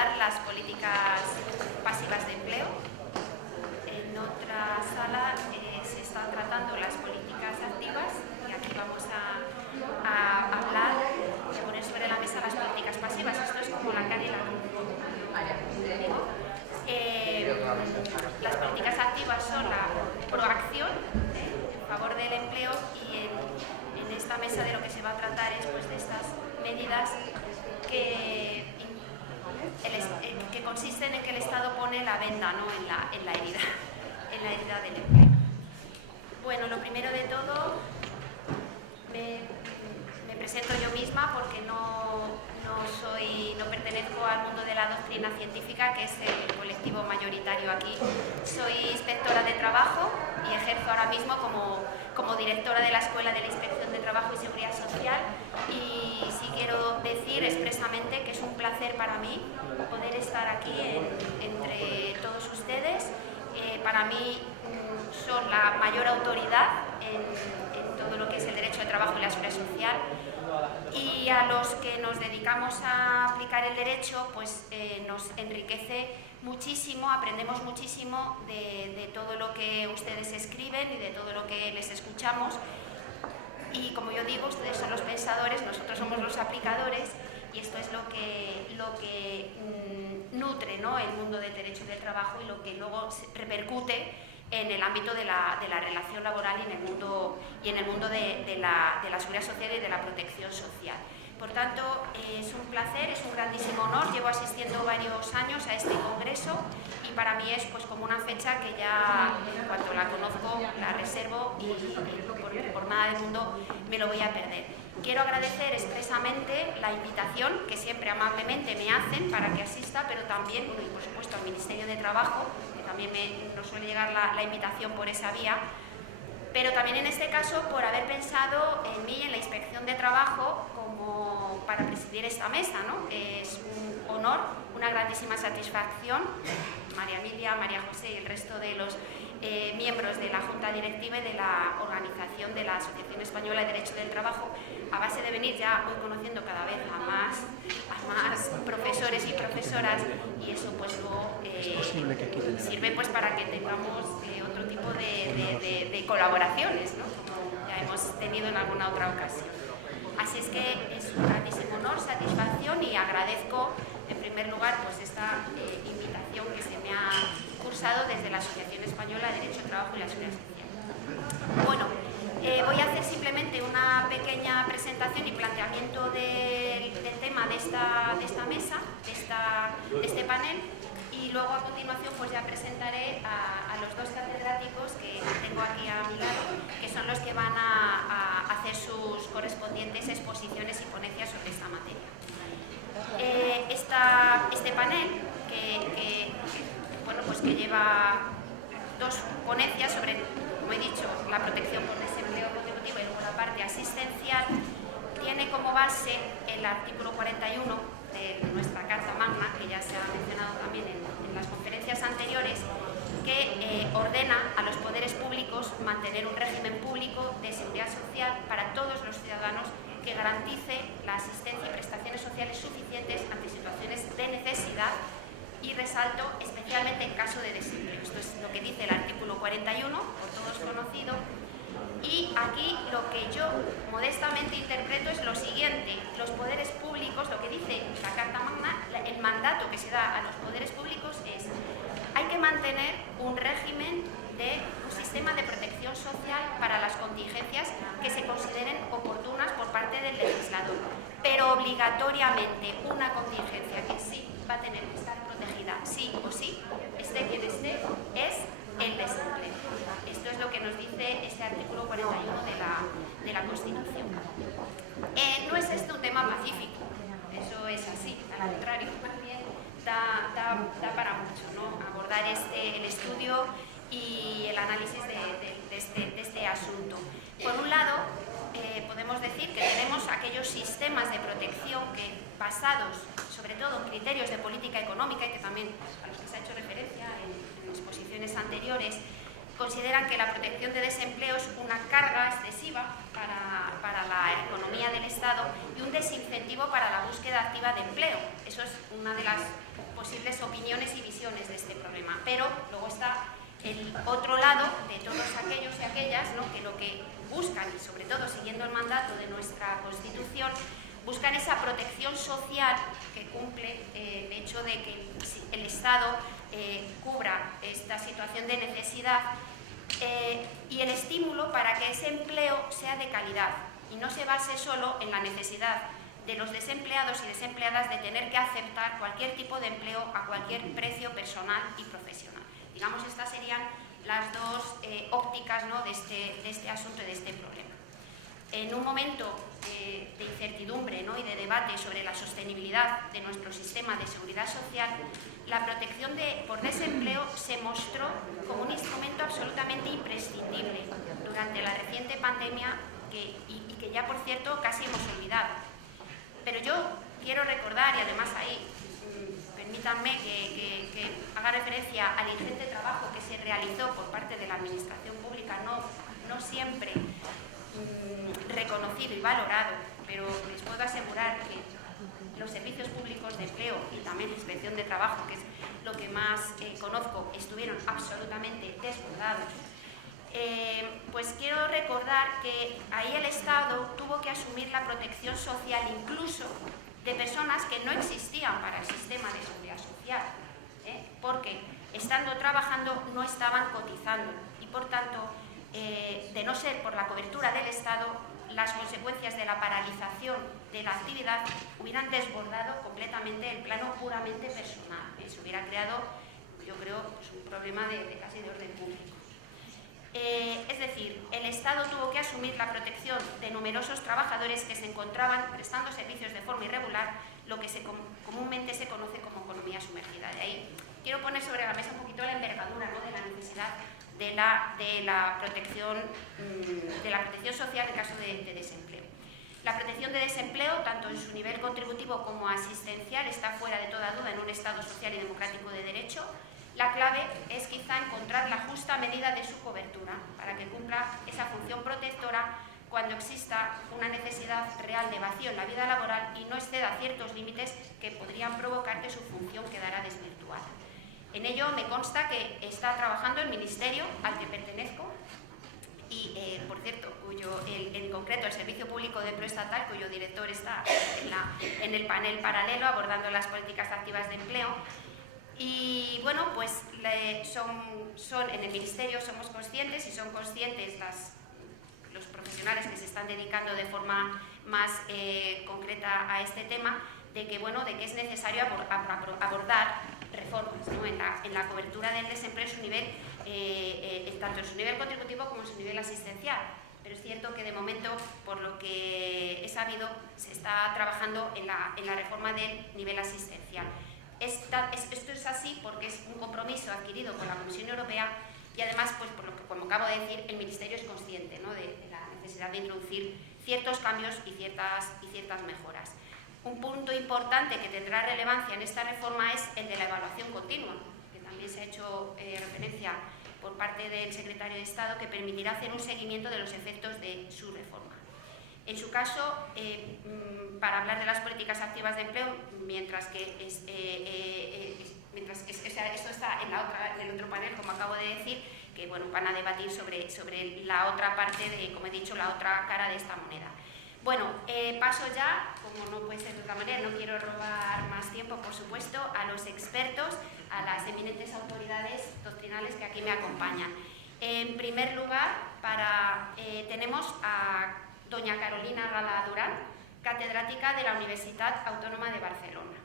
abordar las políticas pasivas de empleo. En otra sala se están tratando las políticas activas y aquí vamos a hablar, a poner sobre la mesa las políticas pasivas. Esto es como la cara y la cruz. Las políticas activas son la proacción en favor del empleo y en esta mesa de lo que se va a tratar es pues, de estas medidas que consisten en que el Estado pone la venda, ¿no? en la herida del empleo. Bueno, lo primero de todo, me presento yo misma porque no pertenezco al mundo de la doctrina científica, que es el colectivo mayoritario aquí. Soy inspectora de trabajo y ejerzo ahora mismo como directora de la Escuela de la Inspección de Trabajo y Seguridad Social, y sí quiero decir expresamente que es un placer para mí poder estar aquí entre todos ustedes. Para mí son la mayor autoridad en todo lo que es el derecho de trabajo y la seguridad social, y a los que nos dedicamos a aplicar el derecho pues nos enriquece muchísimo, aprendemos muchísimo de todo lo que ustedes escriben y de todo lo que les escuchamos. Y como yo digo, ustedes son los pensadores, nosotros somos los aplicadores, y esto es lo que nutre, ¿no? el mundo del derecho del trabajo y lo que luego repercute en el ámbito de la relación laboral y en el mundo de la seguridad social y de la protección social. Por tanto, es un placer, es un grandísimo honor. Llevo asistiendo varios años a este congreso y para mí es pues, como una fecha que ya, en cuanto la conozco, la reservo y por nada del mundo me lo voy a perder. Quiero agradecer expresamente la invitación que siempre amablemente me hacen para que asista, pero también, y por supuesto, al Ministerio de Trabajo, que también nos suele llegar la invitación por esa vía, pero también en este caso por haber pensado en mí, en la Inspección de Trabajo, como para presidir esta mesa, ¿no? Es un honor, una grandísima satisfacción. María Emilia, María José y el resto de los miembros de la Junta Directiva y de la organización de la Asociación Española de Derecho del Trabajo, a base de venir ya voy conociendo cada vez a más profesores y profesoras, y eso pues luego sirve pues para que tengamos otro tipo de colaboraciones, ¿no? Como ya hemos tenido en alguna otra ocasión. Así es que es un grandísimo honor, satisfacción, y agradezco en primer lugar pues esta invitación que se me ha cursado desde la Asociación Española de Derecho del Trabajo y la Seguridad Social. Bueno, voy a hacer simplemente una pequeña presentación y planteamiento del tema de esta mesa, de este panel, y luego a continuación pues ya presentaré a los dos catedráticos que tengo aquí a mi lado, que son los que van a hacer sus correspondientes exposiciones y ponencias sobre esta materia. Este panel que lleva dos ponencias sobre, como he dicho, la protección por desempleo contributivo y luego la parte asistencial, tiene como base el artículo 41 de nuestra Carta Magna, que ya se ha mencionado también en las conferencias anteriores, que ordena a los poderes públicos mantener un régimen público de seguridad social para todos los ciudadanos que garantice la asistencia y prestaciones sociales suficientes ante situaciones de necesidad, y resalto especialmente en caso de desempleo. Esto es lo que dice el artículo 41, por todos conocido, y aquí lo que yo modestamente interpreto es lo siguiente: los poderes públicos, lo que dice la Carta Magna, el mandato que se da a los poderes públicos es: hay que mantener un régimen un sistema de protección social para las contingencias que se consideren oportunas por parte del legislador, pero obligatoriamente una contingencia que sí va a tener que estar protegida, sí o sí, esté quien esté, es el desempleo. Esto es lo que nos dice este artículo 41 de la Constitución. No es esto un tema pacífico, eso es así, al contrario, más bien da para mucho, ¿no? Abordar el estudio y el análisis de este asunto. Por un lado, podemos decir que tenemos aquellos sistemas de protección que, basados sobre todo en criterios de política económica, y que también a los que se ha hecho referencia en exposiciones anteriores, consideran que la protección de desempleo es una carga excesiva para la economía del Estado y un desincentivo para la búsqueda activa de empleo. Eso es una de las posibles opiniones y visiones de este problema. Pero luego está el otro lado de todos aquellos y aquellas, ¿no?, que lo que buscan, y sobre todo siguiendo el mandato de nuestra Constitución, buscan esa protección social que cumple el hecho de que el Estado cubra esta situación de necesidad y el estímulo para que ese empleo sea de calidad y no se base solo en la necesidad de los desempleados y desempleadas de tener que aceptar cualquier tipo de empleo a cualquier precio personal y profesional. Digamos, estas serían las dos ópticas, ¿no?, de este asunto y de este problema. En un momento de incertidumbre, ¿no?, y de debate sobre la sostenibilidad de nuestro sistema de seguridad social, la protección por desempleo se mostró como un instrumento absolutamente imprescindible durante la reciente pandemia y que ya, por cierto, casi hemos olvidado. Pero yo quiero recordar, y además ahí permítanme que haga referencia al ingente trabajo que se realizó por parte de la Administración Pública, no siempre reconocido y valorado, pero les puedo asegurar que los servicios públicos de empleo y también la Inspección de Trabajo, que es lo que más conozco, estuvieron absolutamente desbordados. Pues quiero recordar que ahí el Estado tuvo que asumir la protección social incluso de personas que no existían para el sistema de seguridad social, porque estando trabajando no estaban cotizando y por tanto, de no ser por la cobertura del Estado, las consecuencias de la paralización de la actividad hubieran desbordado completamente el plano puramente personal. Se hubiera creado, yo creo, un problema casi de orden público. Es decir, el Estado tuvo que asumir la protección de numerosos trabajadores que se encontraban prestando servicios de forma irregular, lo que comúnmente se conoce como economía sumergida. De ahí quiero poner sobre la mesa un poquito la envergadura, ¿no?, de la necesidad de la protección social en caso de desempleo. La protección de desempleo, tanto en su nivel contributivo como asistencial, está fuera de toda duda en un Estado social y democrático de derecho. La clave es quizá encontrar la justa medida de su cobertura para que cumpla esa función protectora cuando exista una necesidad real de vacío en la vida laboral y no exceda ciertos límites que podrían provocar que su función quedara desvirtuada. En ello me consta que está trabajando el Ministerio al que pertenezco y, por cierto, en concreto el Servicio Público de Empleo Estatal, cuyo director está en el panel paralelo abordando las políticas activas de empleo. Y bueno, pues en el Ministerio somos conscientes y son conscientes los profesionales que se están dedicando de forma más concreta a este tema, de que es necesario abordar reformas, ¿no?, en la cobertura del desempleo en su nivel, tanto en su nivel contributivo como en su nivel asistencial. Pero es cierto que de momento, por lo que he sabido, se está trabajando en la reforma del nivel asistencial. Esto es así porque es un compromiso adquirido con la Comisión Europea y además, pues por lo que, como acabo de decir, el Ministerio es consciente, ¿no?, de la necesidad de introducir ciertos cambios y ciertas mejoras. Un punto importante que tendrá relevancia en esta reforma es el de la evaluación continua, que también se ha hecho referencia por parte del Secretario de Estado, que permitirá hacer un seguimiento de los efectos de su reforma. En su caso, para hablar de las políticas activas de empleo, mientras que esto está en el otro panel, como acabo de decir, que bueno, van a debatir sobre la otra parte como he dicho, la otra cara de esta moneda. Bueno, paso ya, como no puede ser de otra manera, no quiero robar más tiempo, por supuesto, a los expertos, a las eminentes autoridades doctrinales que aquí me acompañan. En primer lugar, tenemos a doña Carolina Gala Durán, catedrática de la Universitat Autónoma de Barcelona.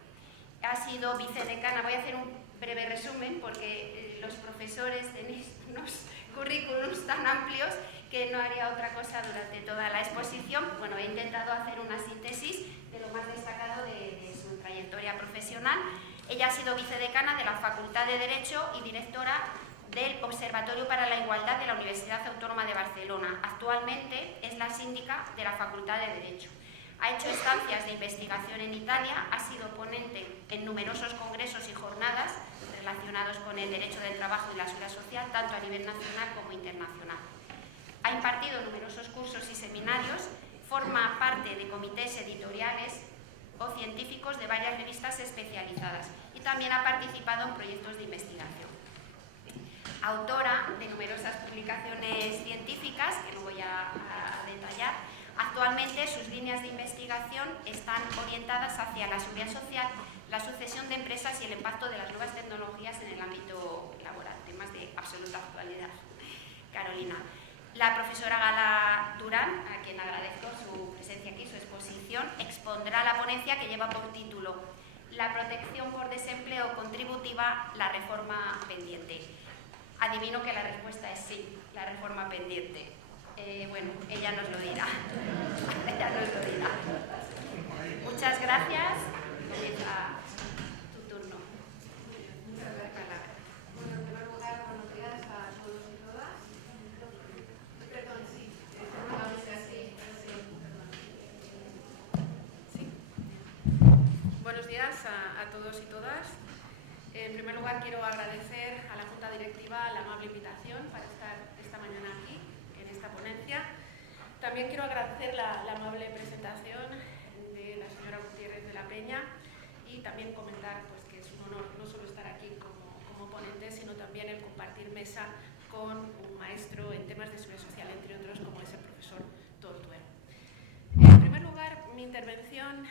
Ha sido vicedecana, voy a hacer un breve resumen porque los profesores tenéis unos currículums tan amplios que no haría otra cosa durante toda la exposición. Bueno, he intentado hacer una síntesis de lo más destacado de su trayectoria profesional. Ella ha sido vicedecana de la Facultad de Derecho y directora del Observatorio para la Igualdad de la Universidad Autónoma de Barcelona. Actualmente es la síndica de la Facultad de Derecho. Ha hecho estancias de investigación en Italia, ha sido ponente en numerosos congresos y jornadas relacionados con el derecho del trabajo y la seguridad social, tanto a nivel nacional como internacional. Ha impartido numerosos cursos y seminarios, forma parte de comités editoriales o científicos de varias revistas especializadas y también ha participado en proyectos de investigación. Autora de numerosas publicaciones científicas, que no voy a detallar. Actualmente sus líneas de investigación están orientadas hacia la seguridad social, la sucesión de empresas y el impacto de las nuevas tecnologías en el ámbito laboral, temas de absoluta actualidad. Carolina. La profesora Gala Durán, a quien agradezco su presencia aquí, su exposición, expondrá la ponencia que lleva por título La protección por desempleo contributiva, la reforma pendiente. Adivino que la respuesta es sí, la reforma pendiente. Bueno, ella nos lo dirá. Ella nos lo dirá. Muchas gracias. Comienza tu turno. Muchas gracias. Bueno, en primer lugar, buenos días a todos y todas. Perdón, sí. Buenos días a todos y todas. En primer lugar, quiero agradecer a la Junta Directiva la amable invitación para estar esta mañana aquí, en esta ponencia. También quiero agradecer la amable presentación de la señora Gutiérrez de la Peña y también comentar pues, que es un honor no solo estar aquí como ponente, sino también el compartir mesa con un maestro en temas de seguridad social, entre otros, como es el profesor Tortuero. En primer lugar, mi intervención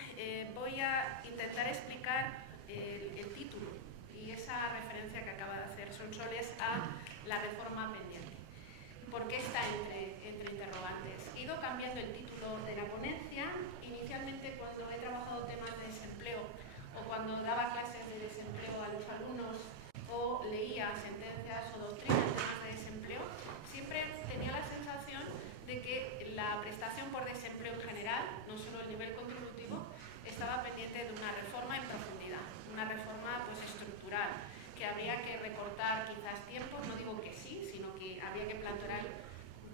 voy a intentar explicar el título y esa referencia que acaba de hacer Sonsoles a la reforma pendiente. ¿Por qué está entre interrogantes? He ido cambiando el título de la ponencia. Inicialmente, cuando he trabajado temas de desempleo o cuando daba clases de desempleo a los alumnos o leía sentencias o doctrinas de temas de desempleo, siempre tenía la sensación de que la prestación por desempleo en general, no solo el nivel contributivo, estaba pendiente de una reforma en profundidad, una reforma pues, estructural, que habría que recortar quizás tiempo, no digo que sí, sino que habría que plantear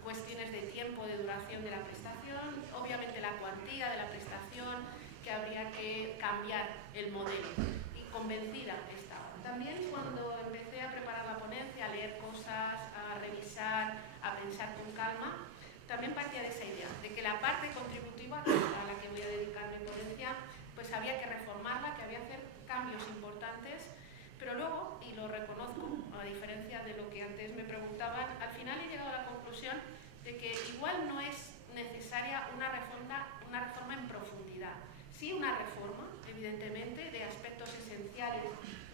cuestiones de tiempo, de duración de la prestación, obviamente la cuantía de la prestación, que habría que cambiar el modelo. Y convencida estaba. También cuando empecé a preparar la ponencia, a leer cosas, a revisar, a pensar con calma, también partía de esa idea, de que la parte contributiva, que es a la que voy a dedicar mi ponencia, pues había que reformarla, que había que hacer cambios importantes, pero luego, y lo reconozco, a diferencia de lo que antes me preguntaban, al final he llegado a la conclusión de que igual no es necesaria una reforma en profundidad. Sí una reforma, evidentemente, de aspectos esenciales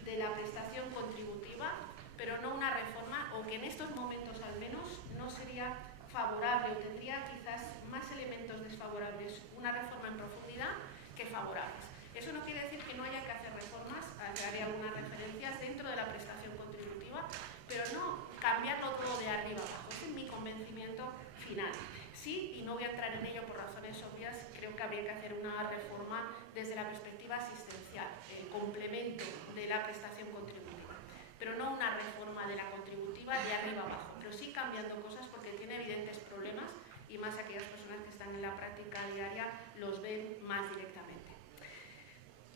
de la prestación contributiva, pero no una reforma, o que en estos momentos al menos no sería favorable o tendría quizás más elementos desfavorables una reforma en profundidad que favorables. Eso no quiere decir que no haya que hacer reformas, haré algunas referencias dentro de la prestación contributiva, pero no cambiarlo todo de arriba abajo. Ese es mi convencimiento final. Sí, y no voy a entrar en ello por razones obvias, creo que habría que hacer una reforma desde la perspectiva asistencial, el complemento de la prestación contributiva, pero no una reforma de la contributiva de arriba abajo, pero sí cambiando cosas porque tiene evidentes problemas y más aquellas personas que están en la práctica diaria los ven más directamente.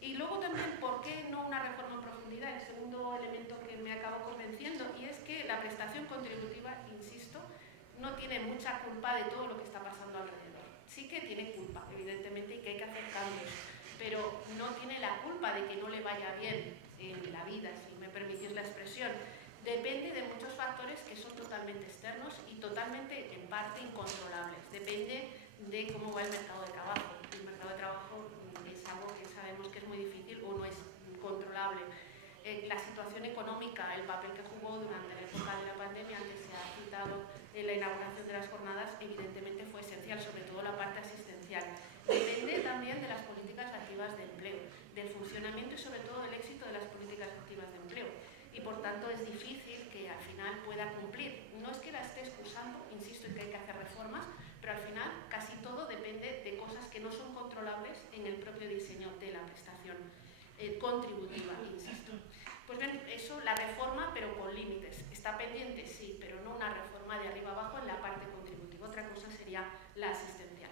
Y luego también, ¿por qué no una reforma en profundidad? El segundo elemento que me acabo convenciendo, y es que la prestación contributiva, insisto, no tiene mucha culpa de todo lo que está pasando alrededor. Sí que tiene culpa, evidentemente, y que hay que hacer cambios, pero no tiene la culpa de que no le vaya bien en la vida, si me permitís la expresión. Depende de muchos factores que son totalmente externos y totalmente, en parte, incontrolables. Depende de cómo va el mercado de trabajo. El mercado de trabajo es algo que sabemos que es muy difícil o no es controlable. La situación económica, el papel que jugó durante la época de la pandemia, que se ha citado en la inauguración de las jornadas, evidentemente fue esencial, sobre todo la parte asistencial. Depende también de las políticas activas de empleo, del funcionamiento y sobre todo del éxito de las políticas activas de empleo. Y por tanto es difícil que al final pueda cumplir. No es que la esté excusando, insisto en que hay que hacer reformas, pero al final casi todo depende de cosas que no son controlables en el propio diseño de la prestación contributiva, insisto. Pues bien, eso, la reforma, pero con límites. Está pendiente, sí, pero no una reforma de arriba abajo en la parte contributiva. Otra cosa sería la asistencial.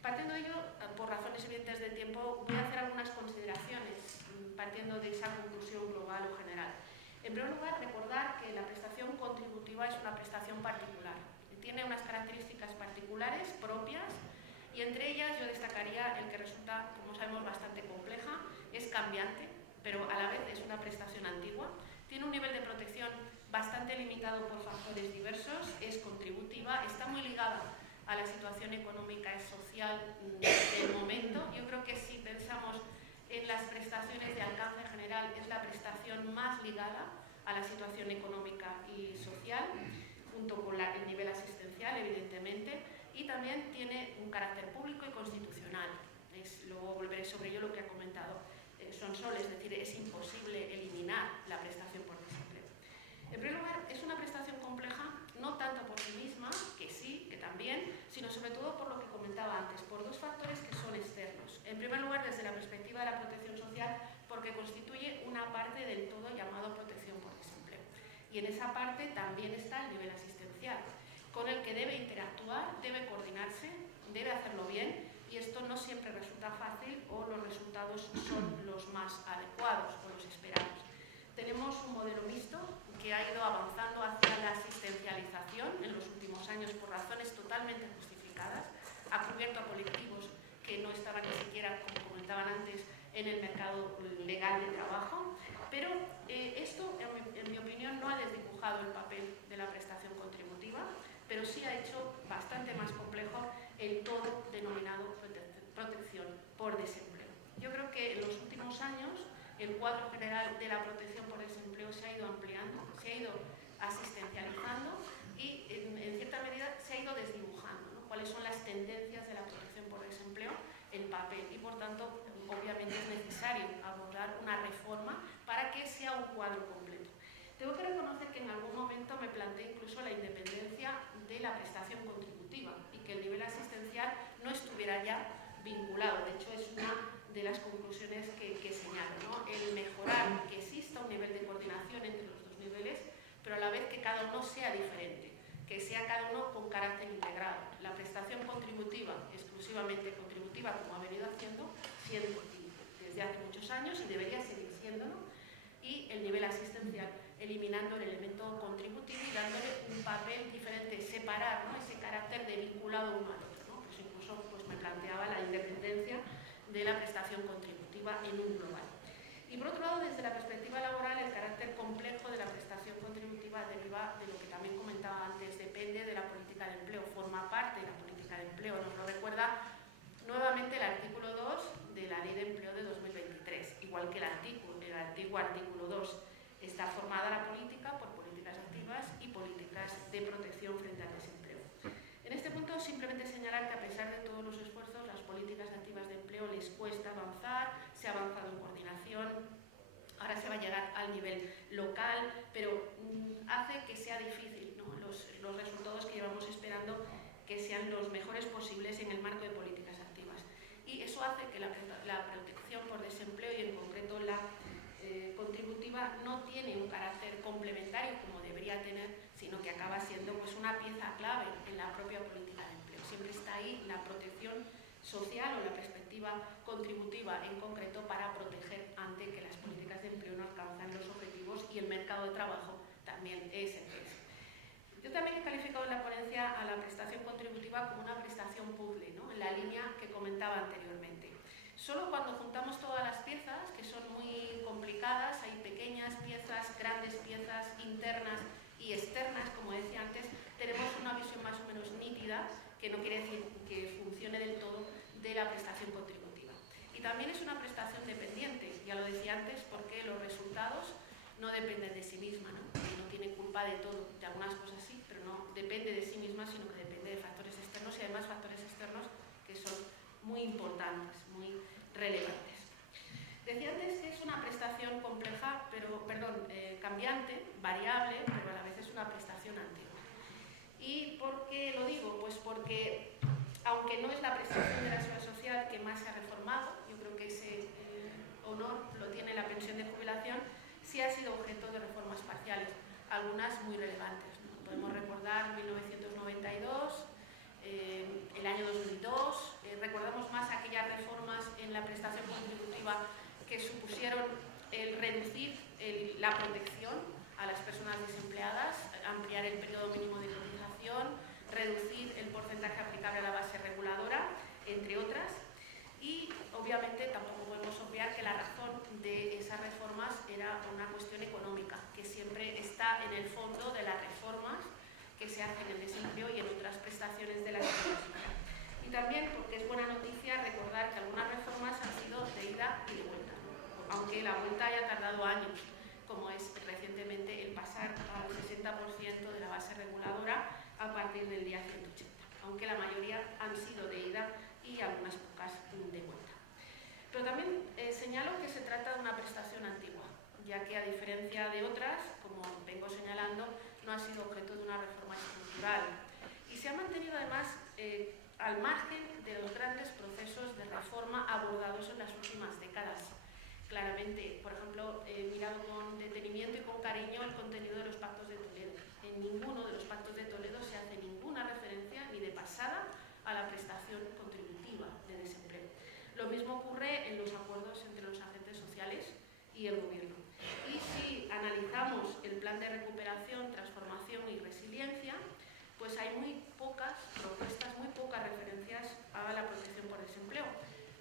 Partiendo de ello, por razones evidentes de tiempo, voy a hacer algunas consideraciones, partiendo de esa conclusión global o general. En primer lugar, recordar que la prestación contributiva es una prestación particular. Tiene unas características particulares propias y entre ellas yo destacaría el que resulta, como sabemos, bastante compleja, es cambiante, pero a la vez es una prestación antigua. Tiene un nivel de protección bastante limitado por factores diversos, es contributiva, está muy ligada a la situación económica y social del momento. Yo creo que si pensamos en las prestaciones de alcance general, es la prestación más ligada a la situación económica y social, junto con el nivel asistencial, evidentemente, y también tiene un carácter público y constitucional. Luego volveré sobre ello lo que ha comentado Sonsoles, es decir, es imposible eliminar la prestación por desempleo. En primer lugar, es una prestación compleja, no tanto por sí misma, que sí, que también, sino sobre todo por lo que comentaba antes, por dos factores que son externos. En primer lugar, desde la perspectiva de la protección social, porque constituye una parte del todo llamado protección por desempleo. Y en esa parte también está el nivel asistencial, con el que debe interactuar, debe coordinarse, debe hacerlo bien, y esto no siempre resulta fácil o los resultados son los más adecuados o los esperados. Tenemos un modelo mixto que ha ido avanzando hacia la asistencialización en los últimos años por razones totalmente justificadas, ha cubierto a colectivos que no estaban ni siquiera, como comentaban antes, en el mercado legal de trabajo, pero esto, en mi opinión, no ha desdibujado el papel de la prestación contributiva, pero sí ha hecho bastante más complejo el todo denominado protección por desempleo. Yo creo que en los últimos años el cuadro general de la protección por desempleo se ha ido ampliando, se ha ido asistencializando y en cierta medida se ha ido desdibujando, ¿no? Cuáles son las tendencias de la protección por desempleo, el papel, y por tanto obviamente es necesario abordar una reforma para que sea un cuadro completo. Tengo que reconocer que en algún momento me planteé incluso la independencia de la prestación contributiva y que el nivel asistencial no estuviera ya vinculado. De hecho, es una de las conclusiones que señalo, ¿no? El mejorar que exista un nivel de coordinación entre los dos niveles, pero a la vez que cada uno sea diferente, que sea cada uno con carácter integrado. La prestación contributiva, exclusivamente contributiva, como ha venido haciendo, siendo desde hace muchos años y debería seguir siéndolo, y el nivel asistencial, eliminando el elemento contributivo y dándole un papel diferente, separar, ¿no? Ese carácter de vinculado uno al otro, ¿no? Pues incluso me planteaba la independencia de la prestación contributiva en un global. Y por otro lado, desde la perspectiva laboral, el carácter complejo de la prestación contributiva deriva de lo que también comentaba antes, depende de la política de empleo, forma parte de la política de empleo. Nos lo recuerda nuevamente el artículo 2 de la Ley de Empleo de 2023, igual que el antiguo artículo 2. Está formada la política por políticas activas y políticas de protección frente al desempleo. En este punto, simplemente señalar que a pesar de todos los esfuerzos, las políticas activas de empleo les cuesta avanzar, se ha avanzado en coordinación, ahora se va a llegar al nivel local, pero hace que sea difícil, ¿no? Los resultados que llevamos esperando que sean los mejores posibles en el marco de políticas activas. Y eso hace que la protección por desempleo y en concreto la contributiva no tiene un carácter complementario como debería tener, sino que acaba siendo pues, una pieza clave en la propia política de empleo. Siempre está ahí la protección social o la perspectiva contributiva en concreto para proteger ante que las políticas de empleo no alcanzan los objetivos y el mercado de trabajo también es el que es. Yo también he calificado en la ponencia a la prestación contributiva como una prestación puzzle, ¿no? En la línea que comentaba anteriormente. Solo cuando juntamos todas las piezas, que son muy complicadas, hay pequeñas piezas, grandes piezas, internas y externas, como decía antes, tenemos una visión más o menos nítida, que no quiere decir que funcione del todo, de la prestación contributiva. Y también es una prestación dependiente, ya lo decía antes, porque los resultados no dependen de sí misma, ¿no? Y no tiene culpa de todo, de algunas cosas sí, pero no depende de sí misma, sino que depende de factores externos y además factores externos que son muy importantes, muy relevantes. Decía antes que es una prestación compleja, cambiante, variable, pero a la vez es una prestación antigua. ¿Y por qué lo digo? Pues porque, aunque no es la prestación de la seguridad social que más se ha reformado, yo creo que ese honor lo tiene la pensión de jubilación, sí ha sido objeto de reformas parciales, algunas muy relevantes, ¿no? Podemos recordar 1992, el año 2002, recordamos más aquellas reformas en la prestación contributiva que supusieron el reducir la protección a las personas desempleadas, ampliar el periodo mínimo de cotización, reducir el porcentaje aplicable a la base reguladora, entre otras. Y obviamente tampoco podemos obviar que la razón de esas reformas era una cuestión económica, que siempre está en el fondo de las reformas que se hacen en desempleo y en otras prestaciones de la seguridad social. Y también porque es buena noticia recordar que algunas reformas han sido de ida y de vuelta, ¿no? Aunque la vuelta haya tardado años, como es recientemente el pasar al 60% de la base reguladora a partir del día 180, aunque la mayoría han sido de ida y algunas pocas de vuelta. Pero también señalo que se trata de una prestación antigua, ya que a diferencia de otras, como vengo señalando, no ha sido objeto de una reforma estructural y se ha mantenido además al margen de los grandes procesos de reforma abordados en las últimas décadas. Claramente, por ejemplo, he mirado con detenimiento y con cariño el contenido de los pactos de Toledo. En ninguno de los pactos de Toledo se hace ninguna referencia ni de pasada a la prestación contributiva de desempleo. Lo mismo ocurre en los acuerdos entre los agentes sociales y el Gobierno. Y si analizamos el plan de recuperación, transformación y resiliencia, pues hay muy pocas propuestas, muy pocas referencias a la protección por desempleo,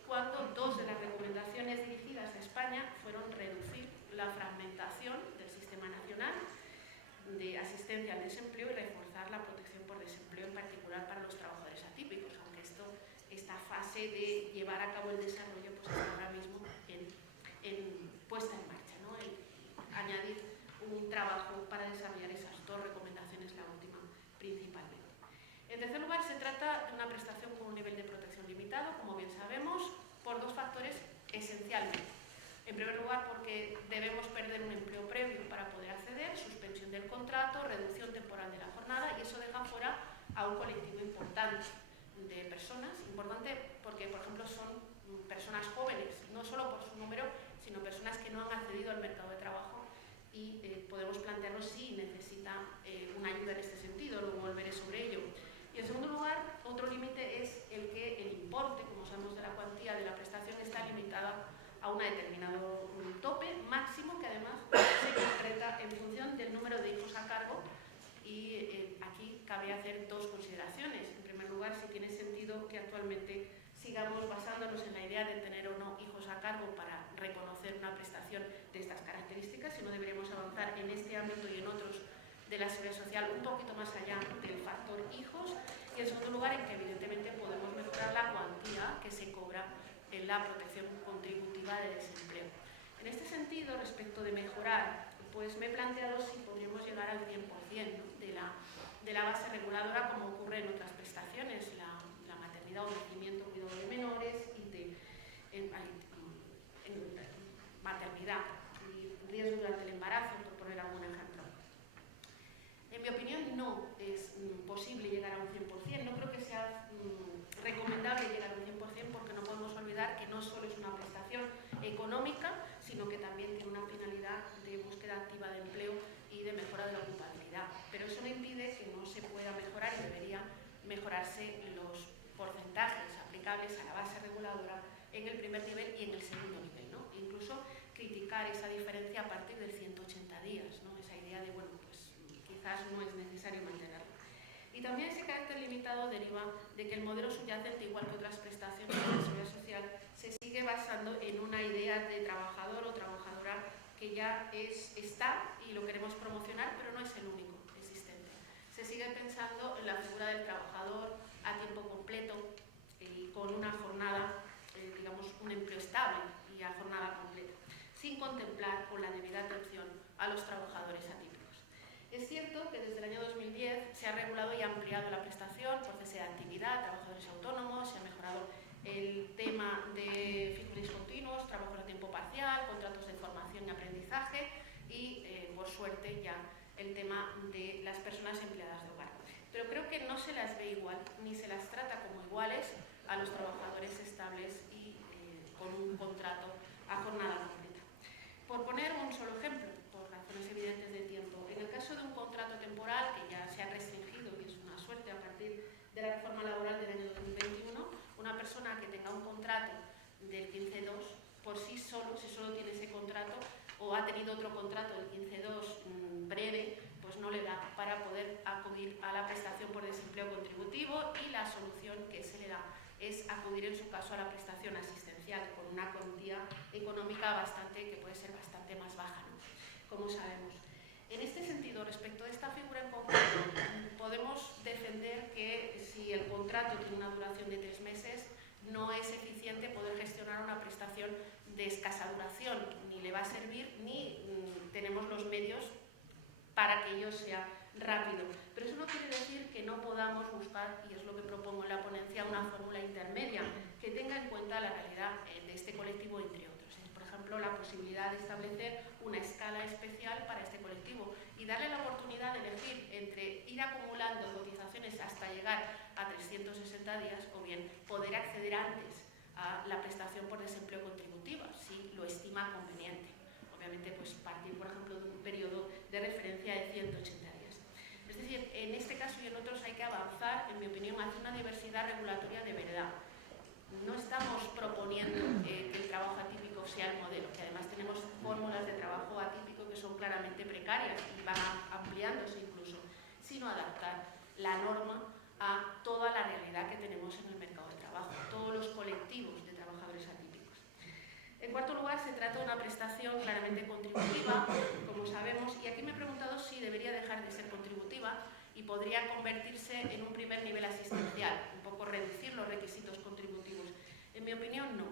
cuando dos de las recomendaciones dirigidas a España fueron reducir la fragmentación del sistema nacional de asistencia al desempleo y reforzar la protección por desempleo, en particular para los trabajadores atípicos, aunque esta fase de llevar a cabo el desarrollo pues está ahora mismo en puesta en marcha, ¿no? El añadir un trabajo para desarrollar esas dos recomendaciones, la última principalmente. En tercer lugar, se trata de una prestación con un nivel de protección limitado, como bien sabemos, por dos factores esencialmente. En primer lugar, porque debemos perder un empleo previo para poder acceder, suspensión del contrato, reducción temporal de la jornada, y eso deja fuera a un colectivo importante de personas, importante porque, por ejemplo, son personas jóvenes, no solo por su número, sino personas que no han accedido al mercado de trabajo y podemos plantearnos si necesita una ayuda en este sentido, luego volveré sobre ello. Y en segundo lugar, otro límite es el que el importe, como sabemos, de la cuantía de la prestación está limitada a un determinado tope máximo que además se concreta en función del número de hijos a cargo y aquí cabe hacer dos consideraciones. En primer lugar, si tiene sentido que actualmente sigamos basándonos en la idea de tener o no hijos a cargo para reconocer una prestación de estas características, si no deberíamos avanzar en este ámbito y en otros de la seguridad social un poquito más allá del factor hijos, y en segundo lugar en que evidentemente podemos mejorar la cuantía que se cobra en la protección contributiva de desempleo. En este sentido, respecto de mejorar, pues me he planteado si podríamos llegar al 100%, ¿no? de la base reguladora, como ocurre en otras prestaciones, la maternidad o nacimiento, cuidado de menores y de maternidad y riesgo durante el embarazo, por poner algún ejemplo. En mi opinión, no es posible llegar a un 100%. No creo que sea recomendable llegar a un 100% porque no podemos olvidar que no solo es una prestación económica, sino que también tiene una finalidad de búsqueda activa de empleo y de mejora de la ocupabilidad. Pero eso no impide que no se pueda mejorar y debería mejorarse los porcentajes aplicables a la base reguladora en el primer nivel y en el segundo nivel, ¿no? Incluso criticar esa diferencia a partir del 180 días, ¿no? Esa idea de, bueno, pues quizás no es necesario mantenerlo. Y también ese carácter limitado deriva de que el modelo subyacente, igual que otras prestaciones de la seguridad social, se sigue basando en una idea de trabajador o trabajadora que ya está y lo queremos promocionar, pero no es el único existente. Se sigue pensando en la figura del trabajador a tiempo completo y con una jornada, digamos, un empleo estable y a jornada completa, sin contemplar con la debida atención a los trabajadores atípicos. Es cierto que desde el año 2010 se ha regulado y ampliado la prestación por cese de actividad, trabajadores autónomos, se ha mejorado el tema de fijos discontinuos, trabajos a tiempo parcial, contratos de formación y aprendizaje y, por suerte, ya el tema de las personas empleadas de hogar. Pero creo que no se las ve igual, ni se las trata como iguales a los trabajadores estables y con un contrato a jornada completa. Por poner un solo ejemplo, por razones evidentes de tiempo, en el caso de un contrato temporal que ya se ha restringido, y es una suerte a partir de la reforma laboral del año 2021, una persona que tenga un contrato del 15.2, por sí solo, si solo tiene ese contrato o ha tenido otro contrato del 15.2 acudir en su caso a la prestación asistencial con una cuantía económica que puede ser bastante más baja, ¿no? Como sabemos. En este sentido, respecto a esta figura en concreto, podemos defender que si el contrato tiene una duración de 3 meses, no es eficiente poder gestionar una prestación de escasa duración, ni le va a servir ni tenemos los medios para que ello sea rápido. Pero eso no quiere decir que no podamos buscar, y es lo que propongo en la ponencia, una fórmula intermedia que tenga en cuenta la realidad de este colectivo, entre otros. Por ejemplo, la posibilidad de establecer una escala especial para este colectivo y darle la oportunidad de elegir entre ir acumulando cotizaciones hasta llegar a 360 días o bien poder acceder antes a la prestación por desempleo contributiva, si lo estima conveniente. Obviamente, pues partir, por ejemplo, de un periodo de referencia de 180 días. Es decir, en este caso y en otros hay que avanzar, en mi opinión, hacia una diversidad regulatoria de verdad. No estamos proponiendo que el trabajo atípico sea el modelo, que además tenemos fórmulas de trabajo atípico que son claramente precarias y van ampliándose incluso, sino adaptar la norma a toda la realidad que tenemos en el mercado de trabajo, todos los colectivos de trabajadores atípicos. En cuarto lugar, se trata de una prestación claramente contributiva, como sabemos, y aquí me he preguntado si debería dejar de ser contributiva y podría convertirse en un primer nivel asistencial, un poco reducir los requisitos contributivos. En mi opinión, no.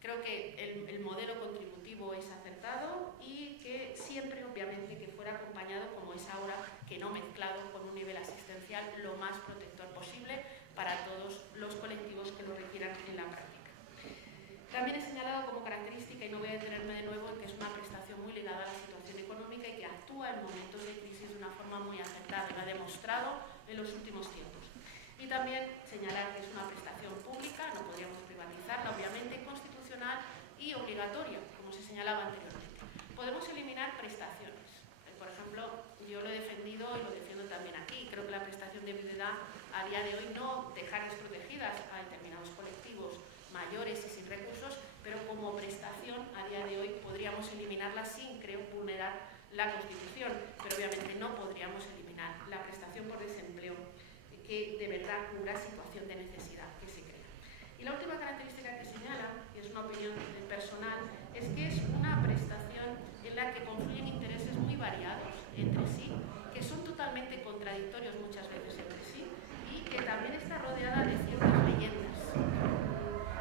Creo que el modelo contributivo es acertado y que siempre, obviamente, que fuera acompañado, como es ahora, que no mezclado con un nivel asistencial lo más protector posible para todos los colectivos que lo requieran en la práctica. También he señalado como característica, y no voy a detenerme de nuevo, que es una prestación muy ligada a la situación económica y que actúa en momentos de crisis de una forma muy acertada, lo ha demostrado en los últimos tiempos. Y también señalar que es una prestación pública, no podríamos privatizarla, obviamente, constitucional y obligatoria, como se señalaba anteriormente. Podemos eliminar prestaciones. Por ejemplo, yo lo he defendido y lo defiendo también aquí. Creo que la prestación de viudedad a día de hoy no dejar desprotegidas a determinados colectivos mayores y sin recursos, pero como prestación a día de hoy podríamos eliminarla sin, creo, vulnerar la Constitución, pero obviamente no podríamos eliminar la prestación por desempleo que de verdad cubra situación de necesidad que se crea. Y la última característica que señala, y es una opinión personal, es que es una prestación en la que confluyen intereses muy variados entre sí, que son totalmente contradictorios muchas veces entre sí, y que también está rodeada de ciertas leyendas.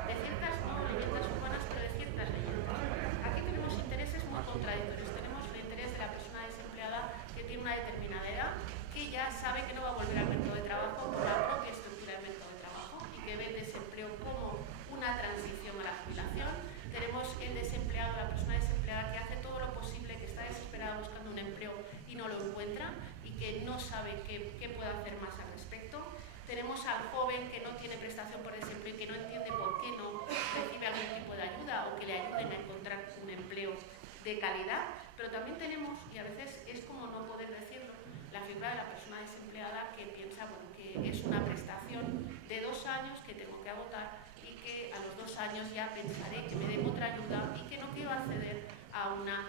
De ciertas, no leyendas urbanas, pero de ciertas leyendas. Aquí tenemos intereses muy contradictorios. Tenemos el interés de la persona desempleada que tiene una determinada edad, que ya sabe que no va a volver al mercado de trabajo por la propia estructura del mercado de trabajo y que ve el desempleo como una transición a la jubilación. Tenemos el desempleado, la persona desempleada que hace todo lo posible, que está desesperada buscando un empleo y no lo encuentra y que no sabe qué puede hacer más al respecto. Tenemos al joven que no tiene prestación por desempleo y que no entiende por qué no recibe algún tipo de ayuda o que le ayuden a encontrar un empleo de calidad. Pero también tenemos, y a veces es como no poder decirlo, la figura de la persona desempleada que piensa que es una prestación de 2 años que tengo que agotar y que a los 2 años ya pensaré que me den otra ayuda y que no quiero acceder a una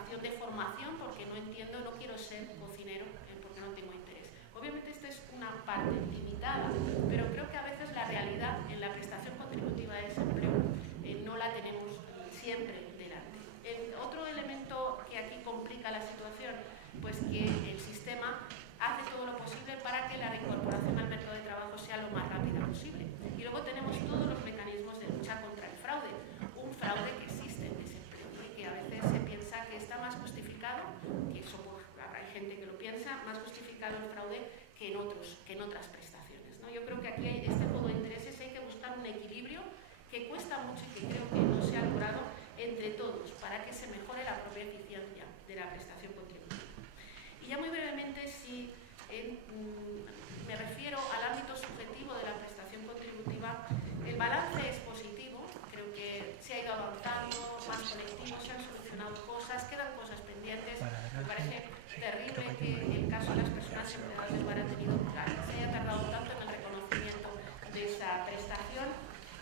acción de formación porque no entiendo, no quiero ser cocinero porque no tengo interés. Obviamente esta es una parte limitada, pero creo que a veces la realidad en la prestación contributiva de desempleo no la tenemos siempre delante. Otro elemento que aquí complica la situación, pues que el sistema hace todo lo posible para que la reincorporación al mercado de trabajo sea lo más rápida posible. Y luego tenemos todos los mecanismos de lucha contra el fraude, un fraude que existe en desempleo y que a veces se piensa que está más justificado, y eso hay gente que lo piensa, más justificado el fraude que en otras prestaciones, ¿no? Yo creo que aquí hay este juego de intereses, hay que buscar un equilibrio que cuesta mucho y que creo que no se ha logrado entre todos para que se mejore la propia eficiencia de la prestación contributiva. Y ya muy brevemente, si me refiero al ámbito subjetivo de la prestación contributiva, el balance es positivo, creo que se ha ido avanzando, más colectivos, se han solucionado cosas, quedan cosas pendientes. Me parece terrible que el caso de las personas empleadas del bar se haya tardado tanto en el reconocimiento de esa prestación.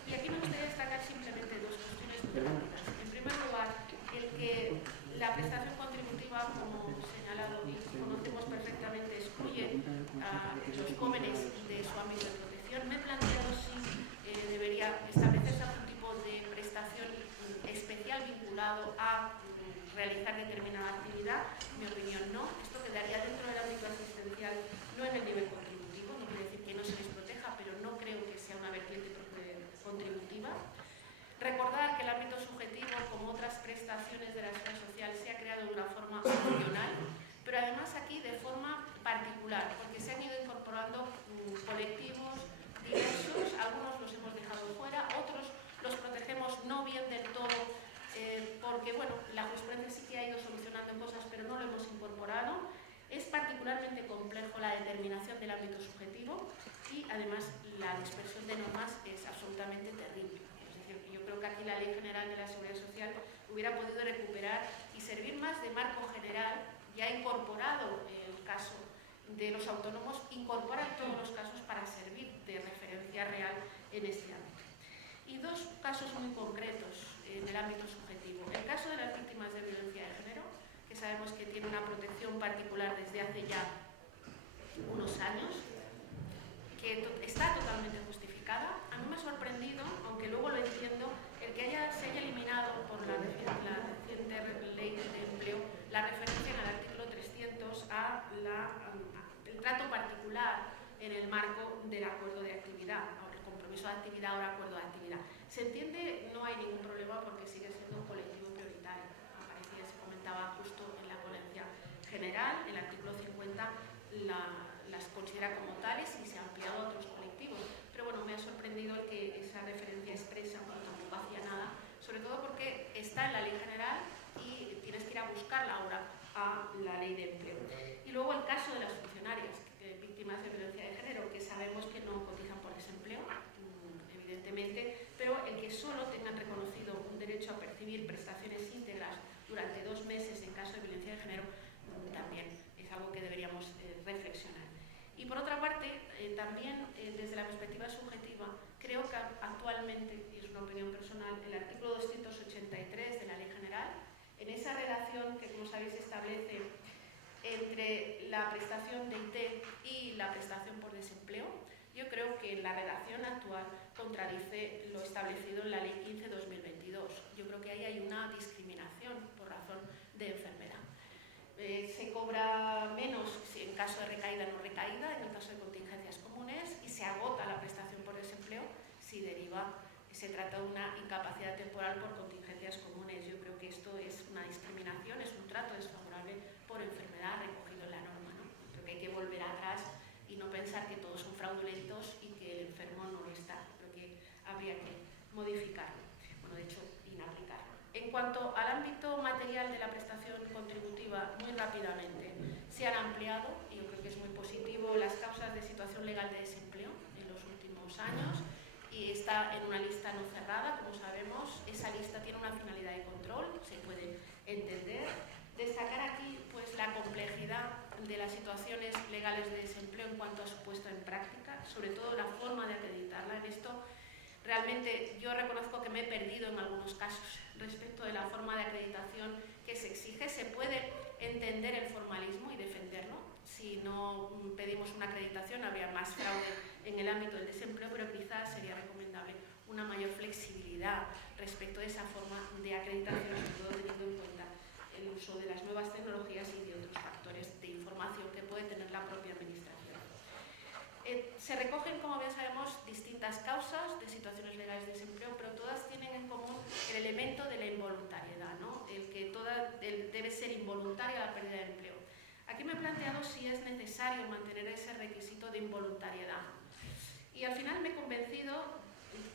Y aquí me gustaría destacar simplemente 2 cuestiones prácticas. En primer lugar, el que la prestación contributiva, como señalado y conocemos perfectamente, excluye a los jóvenes de su ámbito de protección. Me he planteado si incluirá? En mi opinión no. Esto quedaría dentro del ámbito asistencial, no en el nivel contributivo, no quiere decir que no se les proteja, pero no creo que sea una vertiente contributiva. Recordar que el ámbito subjetivo, como otras prestaciones de la esfera social, se ha creado de una forma funcional, pero además aquí de forma particular, porque se han ido incorporando colectivos diversos, algunos los hemos dejado fuera, otros los protegemos no bien del todo, porque bueno, la jurisprudencia sí que ha ido solucionando cosas, pero no lo hemos incorporado. Es particularmente complejo la determinación del ámbito subjetivo y además la dispersión de normas es absolutamente terrible. Es decir, yo creo que aquí la Ley General de la Seguridad Social hubiera podido recuperar y servir más de marco general, ya ha incorporado el caso de los autónomos, incorpora todos los casos para servir de referencia real en este ámbito. Y dos casos muy concretos en el ámbito subjetivo. El caso de las víctimas de violencia de género, que sabemos que tiene una protección particular desde hace ya unos años, que está totalmente justificada. A mí me ha sorprendido, aunque luego lo entiendo, el que se haya eliminado por la reciente ley de empleo la referencia en el artículo 300 el trato particular en el marco del acuerdo de actividad, el compromiso de actividad o el acuerdo de actividad. Se entiende, no hay ningún problema porque sigue siendo un colectivo prioritario. Aparecía, se comentaba justo en la ponencia general, el artículo 50 las considera como tales y se ha ampliado a otros colectivos. Pero bueno, me ha sorprendido el que esa referencia expresa tampoco hacía nada, sobre todo porque está en la ley general y tienes que ir a buscarla ahora a la ley de empleo. Y luego el caso de las funcionarias víctimas de violencia de género, que sabemos que no cotizan por desempleo, evidentemente, pero el que solo tengan reconocido un derecho a percibir prestaciones íntegras durante 2 meses en caso de violencia de género, también es algo que deberíamos reflexionar. Y por otra parte, también desde la perspectiva subjetiva, creo que actualmente, y es una opinión personal, el artículo 283 de la Ley General, en esa relación que, como sabéis, establece entre la prestación de IT y la prestación por desempleo, yo creo que la redacción actual contradice lo establecido en la Ley 15/2022. Yo creo que ahí hay una discriminación por razón de enfermedad. Se cobra menos si en caso de recaída o no recaída, en el caso de contingencias comunes, y se agota la prestación por desempleo si se trata de una incapacidad temporal por contingencias comunes. Yo creo que esto es una discriminación, es un trato desfavorable por enfermedad recogido en la norma, ¿no? Creo que hay que volver atrás y no pensar que todos son fraudulentos y que el enfermo no lo está. Creo que habría que modificarlo, bueno, de hecho, inaplicarlo. En cuanto al ámbito material de la prestación contributiva, muy rápidamente, se han ampliado, y yo creo que es muy positivo, las causas de situación legal de desempleo en los últimos años, y está en una lista no cerrada, como sabemos. Esa lista tiene una finalidad de control, se puede entender. Destacar aquí pues, la complejidad de las situaciones legales de desempleo en cuanto a su puesta en práctica, sobre todo la forma de acreditarla. En esto realmente yo reconozco que me he perdido en algunos casos respecto de la forma de acreditación que se exige. Se puede entender el formalismo y defenderlo. Si no pedimos una acreditación habría más fraude en el ámbito del desempleo, pero quizás sería recomendable una mayor flexibilidad respecto de esa forma de acreditación, sobre todo teniendo en cuenta el uso de las nuevas tecnologías y de otros factores de información que puede tener la propia administración. Se recogen, como bien sabemos, distintas causas de situaciones legales de desempleo, pero todas tienen en común el elemento de la involuntariedad, ¿no? El que debe ser involuntaria la pérdida de empleo. Aquí me he planteado si es necesario mantener ese requisito de involuntariedad. Y al final me he convencido,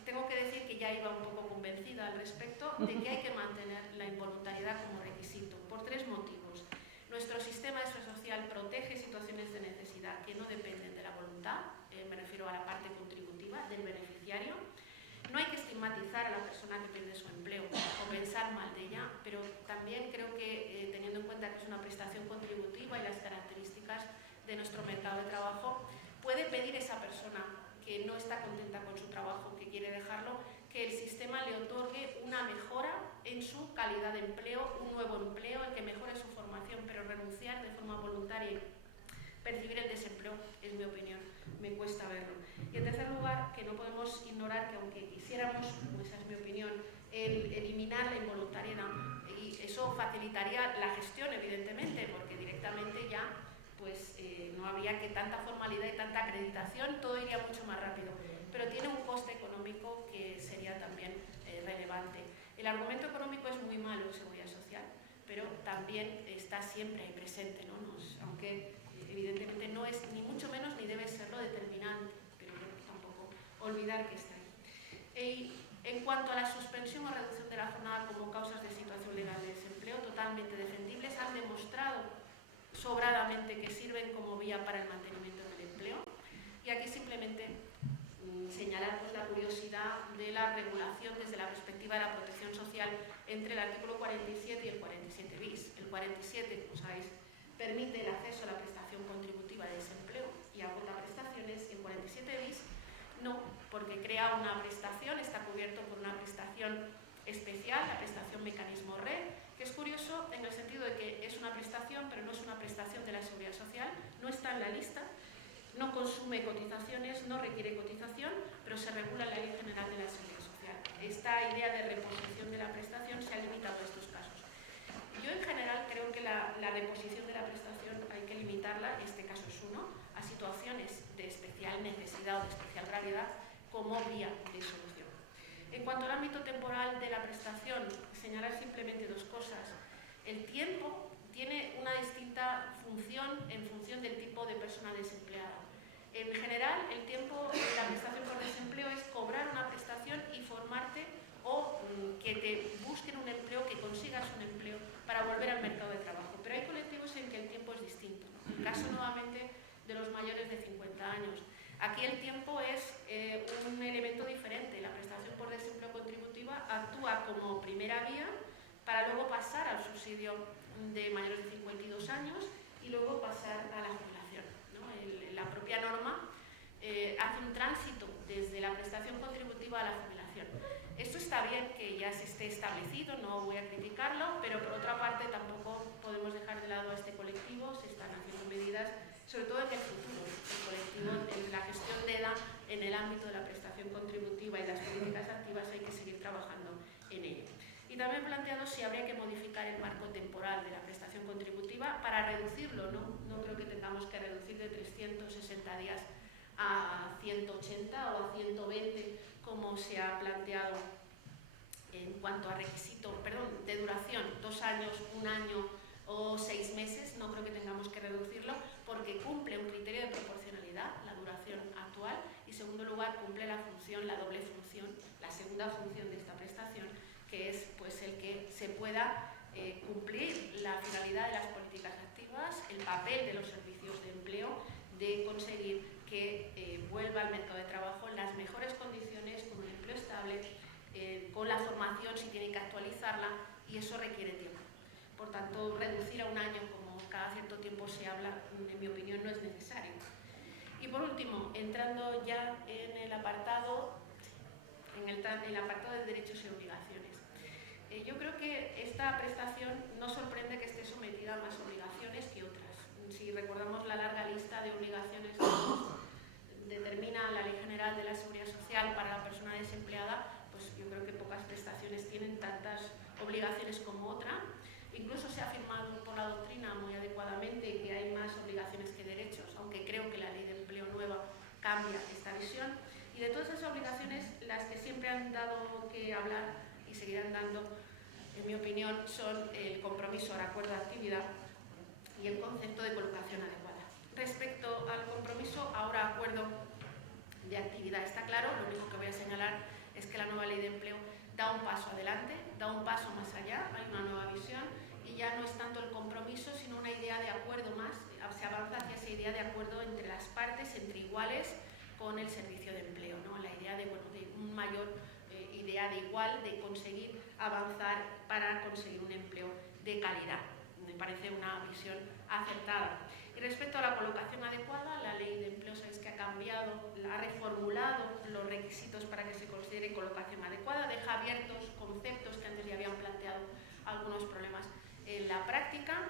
tengo que decir que ya iba un poco convencida al respecto, de que hay que mantener la involuntariedad como requisito, por 3 motivos. Nuestro sistema de seguridad social protege situaciones de necesidad que no dependen de la voluntad, me refiero a la parte contributiva del beneficiario. No hay que estigmatizar a la persona que pierde su empleo o pensar mal de ella, pero también creo que teniendo en cuenta que es una prestación contributiva y las características de nuestro mercado de trabajo, puede pedir esa persona que no está contenta con su trabajo, que quiere dejarlo, que el sistema le otorgue una mejora en su calidad de empleo, un nuevo empleo, el que mejore su formación, pero renunciar de forma voluntaria y percibir el desempleo, en mi opinión, me cuesta verlo. Y en tercer lugar, que no podemos ignorar que aunque quisiéramos, esa es mi opinión, el eliminar la involuntariedad y eso facilitaría la gestión, evidentemente, porque directamente ya pues, no habría que tanta formalidad y tanta acreditación, todo iría mucho más rápido. Pero tiene un coste económico que sería también relevante. El argumento económico es muy malo en seguridad social, pero también está siempre ahí presente, ¿no? Aunque evidentemente no es ni mucho menos ni debe serlo determinante, pero tampoco olvidar que está ahí. En cuanto a la suspensión o reducción de la jornada como causas de situación legal de desempleo, totalmente defendibles, han demostrado sobradamente que sirven como vía para el mantenimiento del empleo. Y aquí simplemente señalar pues, la curiosidad de la regulación desde la perspectiva de la protección social entre el artículo 47 y el 47 bis. El 47, como sabéis, permite el acceso a la prestación contributiva de desempleo y agota prestaciones, y el 47 bis no, porque crea una prestación, está cubierto por una prestación especial, la prestación mecanismo red, que es curioso en el sentido de que es una prestación, pero no es una prestación de la seguridad social, no está en la lista, no consume cotizaciones, no requiere cotización, pero se regula en la Ley General de la Seguridad Social. Esta idea de reposición de la prestación se ha limitado a estos casos. Yo en general creo que la reposición de la prestación hay que limitarla, este caso es uno, a situaciones de especial necesidad o de especial gravedad como vía de solución. En cuanto al ámbito temporal de la prestación, señalar simplemente dos cosas. El tiempo tiene una distinta función en función del tipo de persona desempleada. En general, el tiempo de la prestación por desempleo es cobrar una prestación y formarte o que te busquen un empleo, que consigas un empleo para volver al mercado de trabajo. Pero hay colectivos en que el tiempo es distinto. El caso nuevamente de los mayores de 50 años. Aquí el tiempo es un elemento diferente. La prestación por desempleo contributiva actúa como primera vía para luego pasar al subsidio de mayores de 52 años y luego pasar a la jubilación, ¿no? La propia norma hace un tránsito desde la prestación contributiva a la jubilación. Esto está bien que ya se esté establecido, no voy a criticarlo, pero por otra parte tampoco podemos dejar de lado a este colectivo, se están haciendo medidas, sobre todo en el futuro, el colectivo, en la gestión de edad, en el ámbito de la prestación contributiva y las políticas activas hay que seguir trabajando en ello. Y también he planteado si habría que modificar el marco temporal de la prestación contributiva para reducirlo, no creo que tengamos que reducir de 360 días a 180 o a 120 como se ha planteado en cuanto a requisito, de duración, 2 años, 1 año o 6 meses, no creo que tengamos que reducirlo porque cumple un criterio de proporcionalidad, la duración actual, y en segundo lugar cumple la función, la doble función, la segunda función de esta prestación, que es pues, el que se pueda cumplir la finalidad de las políticas activas, el papel de los servicios de empleo, de conseguir que vuelva al mercado de trabajo en las mejores condiciones, con un empleo estable, con la formación si tienen que actualizarla, y eso requiere tiempo. Por tanto, reducir a 1 año, como cada cierto tiempo se habla, en mi opinión no es necesario. Y por último, entrando ya en el apartado de derechos y obligaciones. Yo creo que esta prestación no sorprende que esté sometida a más obligaciones que otras. Si recordamos la larga lista de obligaciones que determina la Ley General de la Seguridad Social para la persona desempleada, pues yo creo que pocas prestaciones tienen tantas obligaciones como otra. Incluso se ha afirmado por la doctrina muy adecuadamente que hay más obligaciones que derechos, aunque creo que la Ley de Empleo nueva cambia esta visión. Y de todas esas obligaciones, las que siempre han dado que hablar y seguirán dando, en mi opinión, son el compromiso al acuerdo de actividad y el concepto de colocación adecuada. Respecto al compromiso, ahora acuerdo de actividad está claro, lo único que voy a señalar es que la nueva Ley de Empleo da un paso adelante, da un paso más allá, hay una nueva visión y ya no es tanto el compromiso, sino una idea de acuerdo más, se avanza hacia esa idea de acuerdo entre las partes, entre iguales, con el servicio de empleo, ¿no? La idea de, de un mayor idea de igual, de conseguir avanzar para conseguir un empleo de calidad. Me parece una visión acertada. Y respecto a la colocación adecuada, la Ley de Empleo, sabéis que ha cambiado, ha reformulado los requisitos para que se considere colocación adecuada, deja abiertos conceptos que antes ya habían planteado algunos problemas en la práctica,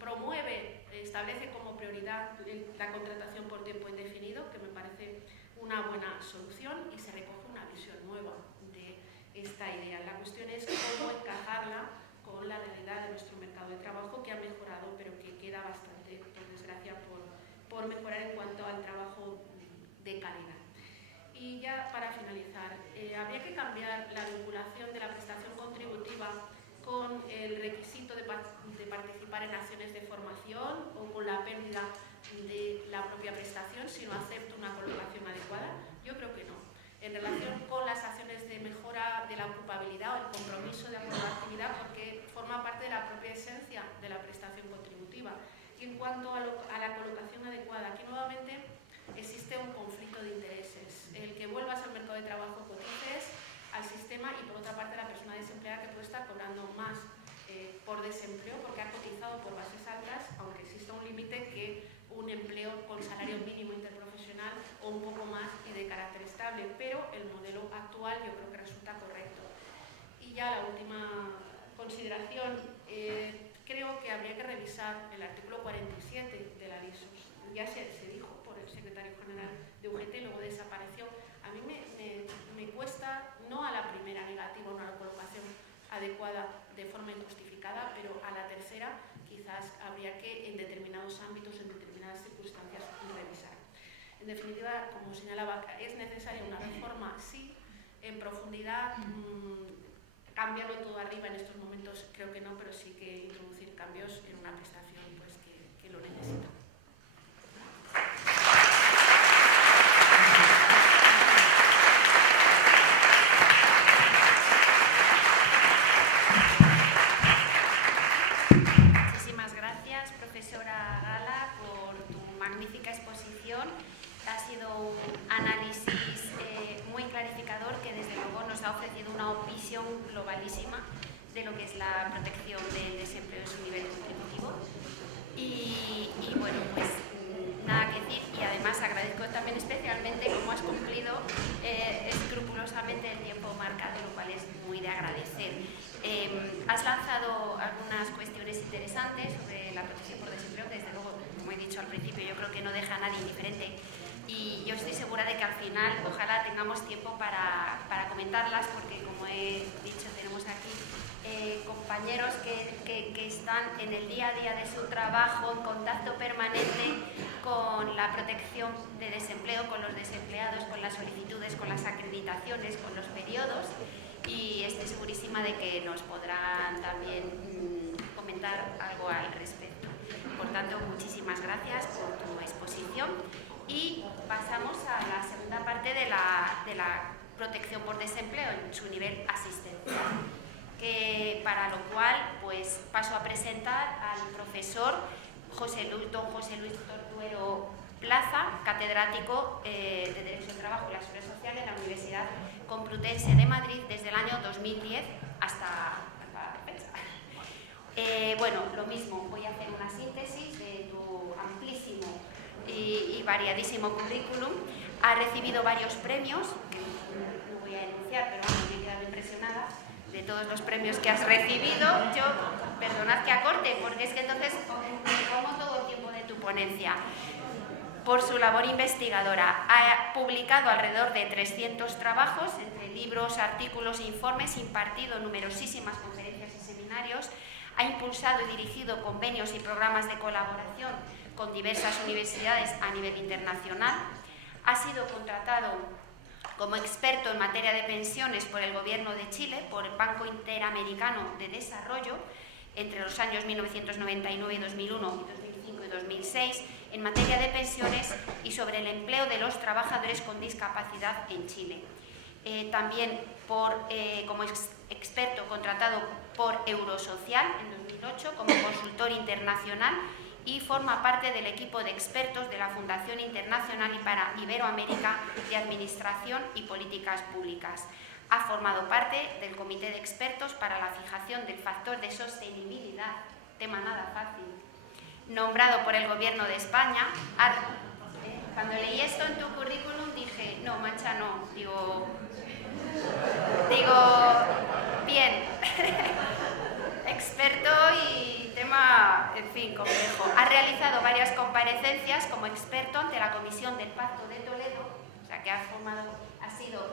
promueve, establece como prioridad la contratación por tiempo indefinido, que me parece una buena solución, y se recoge una visión nueva de esta idea. La cuestión es cómo encajarla con la realidad de nuestro mercado de trabajo, que ha mejorado, pero que queda bastante, por desgracia, por mejorar en cuanto al trabajo de calidad. Y ya para finalizar, habría que cambiar la vinculación de la prestación contributiva con el requisito de participar en acciones de formación o con la pérdida de la propia prestación si no acepto una colocación adecuada. Yo creo que no. En relación con las acciones de mejora de la ocupabilidad o el compromiso de acuerdo a la actividad, porque forma parte de la propia esencia de la prestación contributiva. Y en cuanto a la colocación adecuada, aquí nuevamente existe un conflicto de intereses. El que vuelvas al mercado de trabajo cotices al sistema y por otra parte la persona desempleada que puede estar cobrando más por desempleo porque ha cotizado por bases altas, aunque exista un límite que un empleo con salario mínimo interprofesional o un poco más y de carácter estable, pero el modelo actual yo creo que resulta correcto. Y ya la última consideración, creo que habría que revisar el artículo 47 de la LISOS. Ya se dijo por el secretario general de UGT y luego desapareció. A mí me cuesta, no a la primera negativa, no a la colocación adecuada de forma injustificada, pero a la tercera quizás habría que en determinados ámbitos, en determinadas circunstancias, revisar. En definitiva, como señalaba, es necesaria una reforma, sí, en profundidad, cambiarlo todo arriba en estos momentos creo que no, pero sí que introducir cambios en una prestación pues, que lo necesita. Muchísimas gracias, profesora Gala, por tu magnífica exposición. Ha sido un análisis muy clarificador que desde luego nos ha ofrecido una visión globalísima de lo que es la protección del desempleo en su nivel contributivo. Y bueno, pues nada que decir, y además agradezco también especialmente cómo has cumplido escrupulosamente el tiempo marcado, lo cual es muy de agradecer. Has lanzado algunas cuestiones interesantes sobre la protección por desempleo, que desde luego, como he dicho al principio, yo creo que no deja a nadie indiferente. Y yo estoy segura de que al final ojalá tengamos tiempo para comentarlas, porque como he dicho, tenemos aquí compañeros que están en el día a día de su trabajo, en contacto permanente con la protección de desempleo, con los desempleados, con las solicitudes, con las acreditaciones, con los periodos, y estoy segurísima de que nos podrán también comentar algo al respecto. Por tanto, muchísimas gracias por tu exposición. Y pasamos a la segunda parte de la protección por desempleo en su nivel asistencial, para lo cual pues, paso a presentar al profesor don José Luis Tortuero Plaza, catedrático de Derecho del Trabajo y la Seguridad Social de la Universidad Complutense de Madrid desde el año 2010 hasta la fecha. Bueno, lo mismo, voy a hacer una síntesis de tu amplísimo y variadísimo currículum. Ha recibido varios premios, no voy a enunciar, pero me he quedado impresionada de todos los premios que has recibido. Yo, perdonad que acorte, porque es que entonces me como todo el tiempo de tu ponencia. Por su labor investigadora, ha publicado alrededor de 300 trabajos, entre libros, artículos e informes, impartido numerosísimas conferencias y seminarios, ha impulsado y dirigido convenios y programas de colaboración con diversas universidades a nivel internacional, ha sido contratado como experto en materia de pensiones por el Gobierno de Chile, por el Banco Interamericano de Desarrollo, entre los años 1999 y 2001 y 2005 y 2006, en materia de pensiones y sobre el empleo de los trabajadores con discapacidad en Chile. También como experto contratado por Eurosocial en 2008 como consultor internacional, y forma parte del equipo de expertos de la Fundación Internacional y para Iberoamérica de Administración y Políticas Públicas. Ha formado parte del Comité de Expertos para la fijación del factor de sostenibilidad, tema nada fácil, nombrado por el Gobierno de España. Cuando leí esto en tu currículum dije, no, mancha, no, digo bien, experto y tema, en fin, complejo. Ha realizado varias comparecencias como experto ante la Comisión del Pacto de Toledo, o sea que ha sido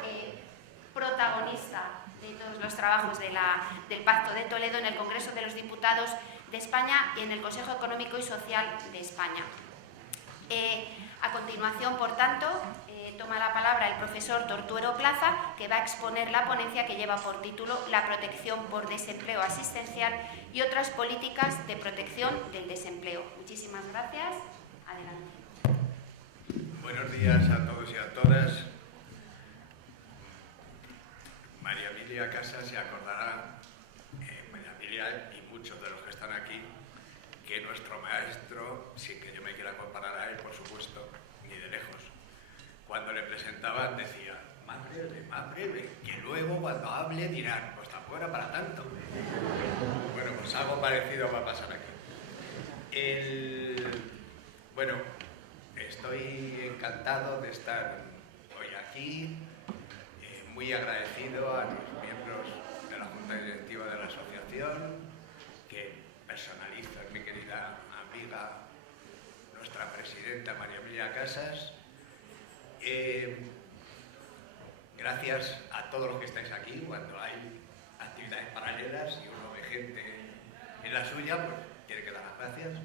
protagonista todos los trabajos del Pacto de Toledo en el Congreso de los Diputados de España y en el Consejo Económico y Social de España. A continuación, por tanto, toma la palabra el profesor Tortuero Plaza, que va a exponer la ponencia que lleva por título La protección por desempleo asistencial y otras políticas de protección del desempleo. Muchísimas gracias. Adelante. Buenos días a todos y a todas. María Emilia Casas se acordará, María Emilia y muchos de los que están aquí, que nuestro maestro, sin que yo me quiera comparar a él, por supuesto, ni de lejos, cuando le presentaban decía, más breve, que luego cuando hable dirán, pues tampoco era para tanto. Bueno, pues algo parecido va a pasar aquí. Bueno, estoy encantado de estar hoy aquí, muy agradecido a los miembros de la Junta Directiva de la Asociación, que personalizo en mi querida amiga, nuestra presidenta María Emilia Casas. Gracias a todos los que estáis aquí. Cuando hay actividades paralelas y uno ve gente en la suya, pues tiene que dar las gracias.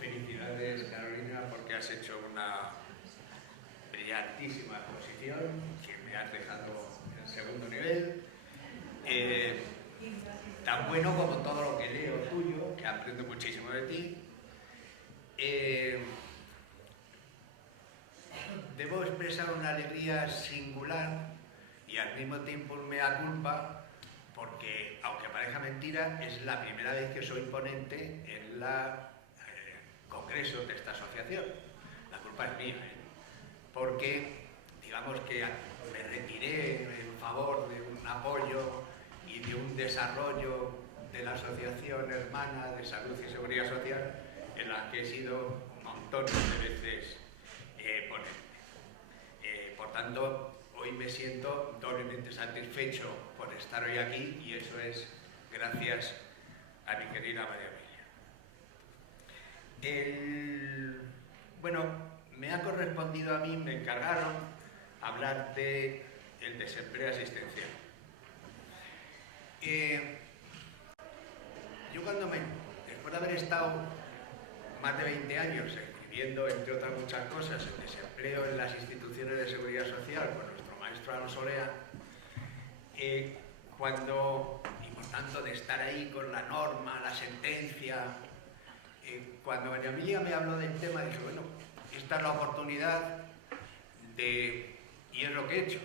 Felicidades, Carolina, porque has hecho una brillantísima exposición que me has dejado en segundo nivel. Tan bueno como todo lo que leo tuyo, que aprendo muchísimo de ti. Debo expresar una alegría singular y al mismo tiempo un mea culpa, porque, aunque parezca mentira, es la primera vez que soy ponente en la congreso de esta asociación. La culpa es mía, porque digamos que me retiré en favor de un apoyo y de un desarrollo de la Asociación Hermana de Salud y Seguridad Social, en la que he sido montones de veces ponente. Por tanto, hoy me siento doblemente satisfecho por estar hoy aquí, y eso es gracias a mi querida María Emilia. Bueno, me ha correspondido a mí, me encargaron hablar del desempleo asistencial. Yo después de haber estado más de 20 años escribiendo, entre otras muchas cosas, el desempleo en las instituciones de seguridad social con nuestro maestro Alonso Lea, y por tanto de estar ahí con la norma, la sentencia, cuando María Emilia me habló del tema, dije, bueno, esta es la oportunidad y es lo que he hecho.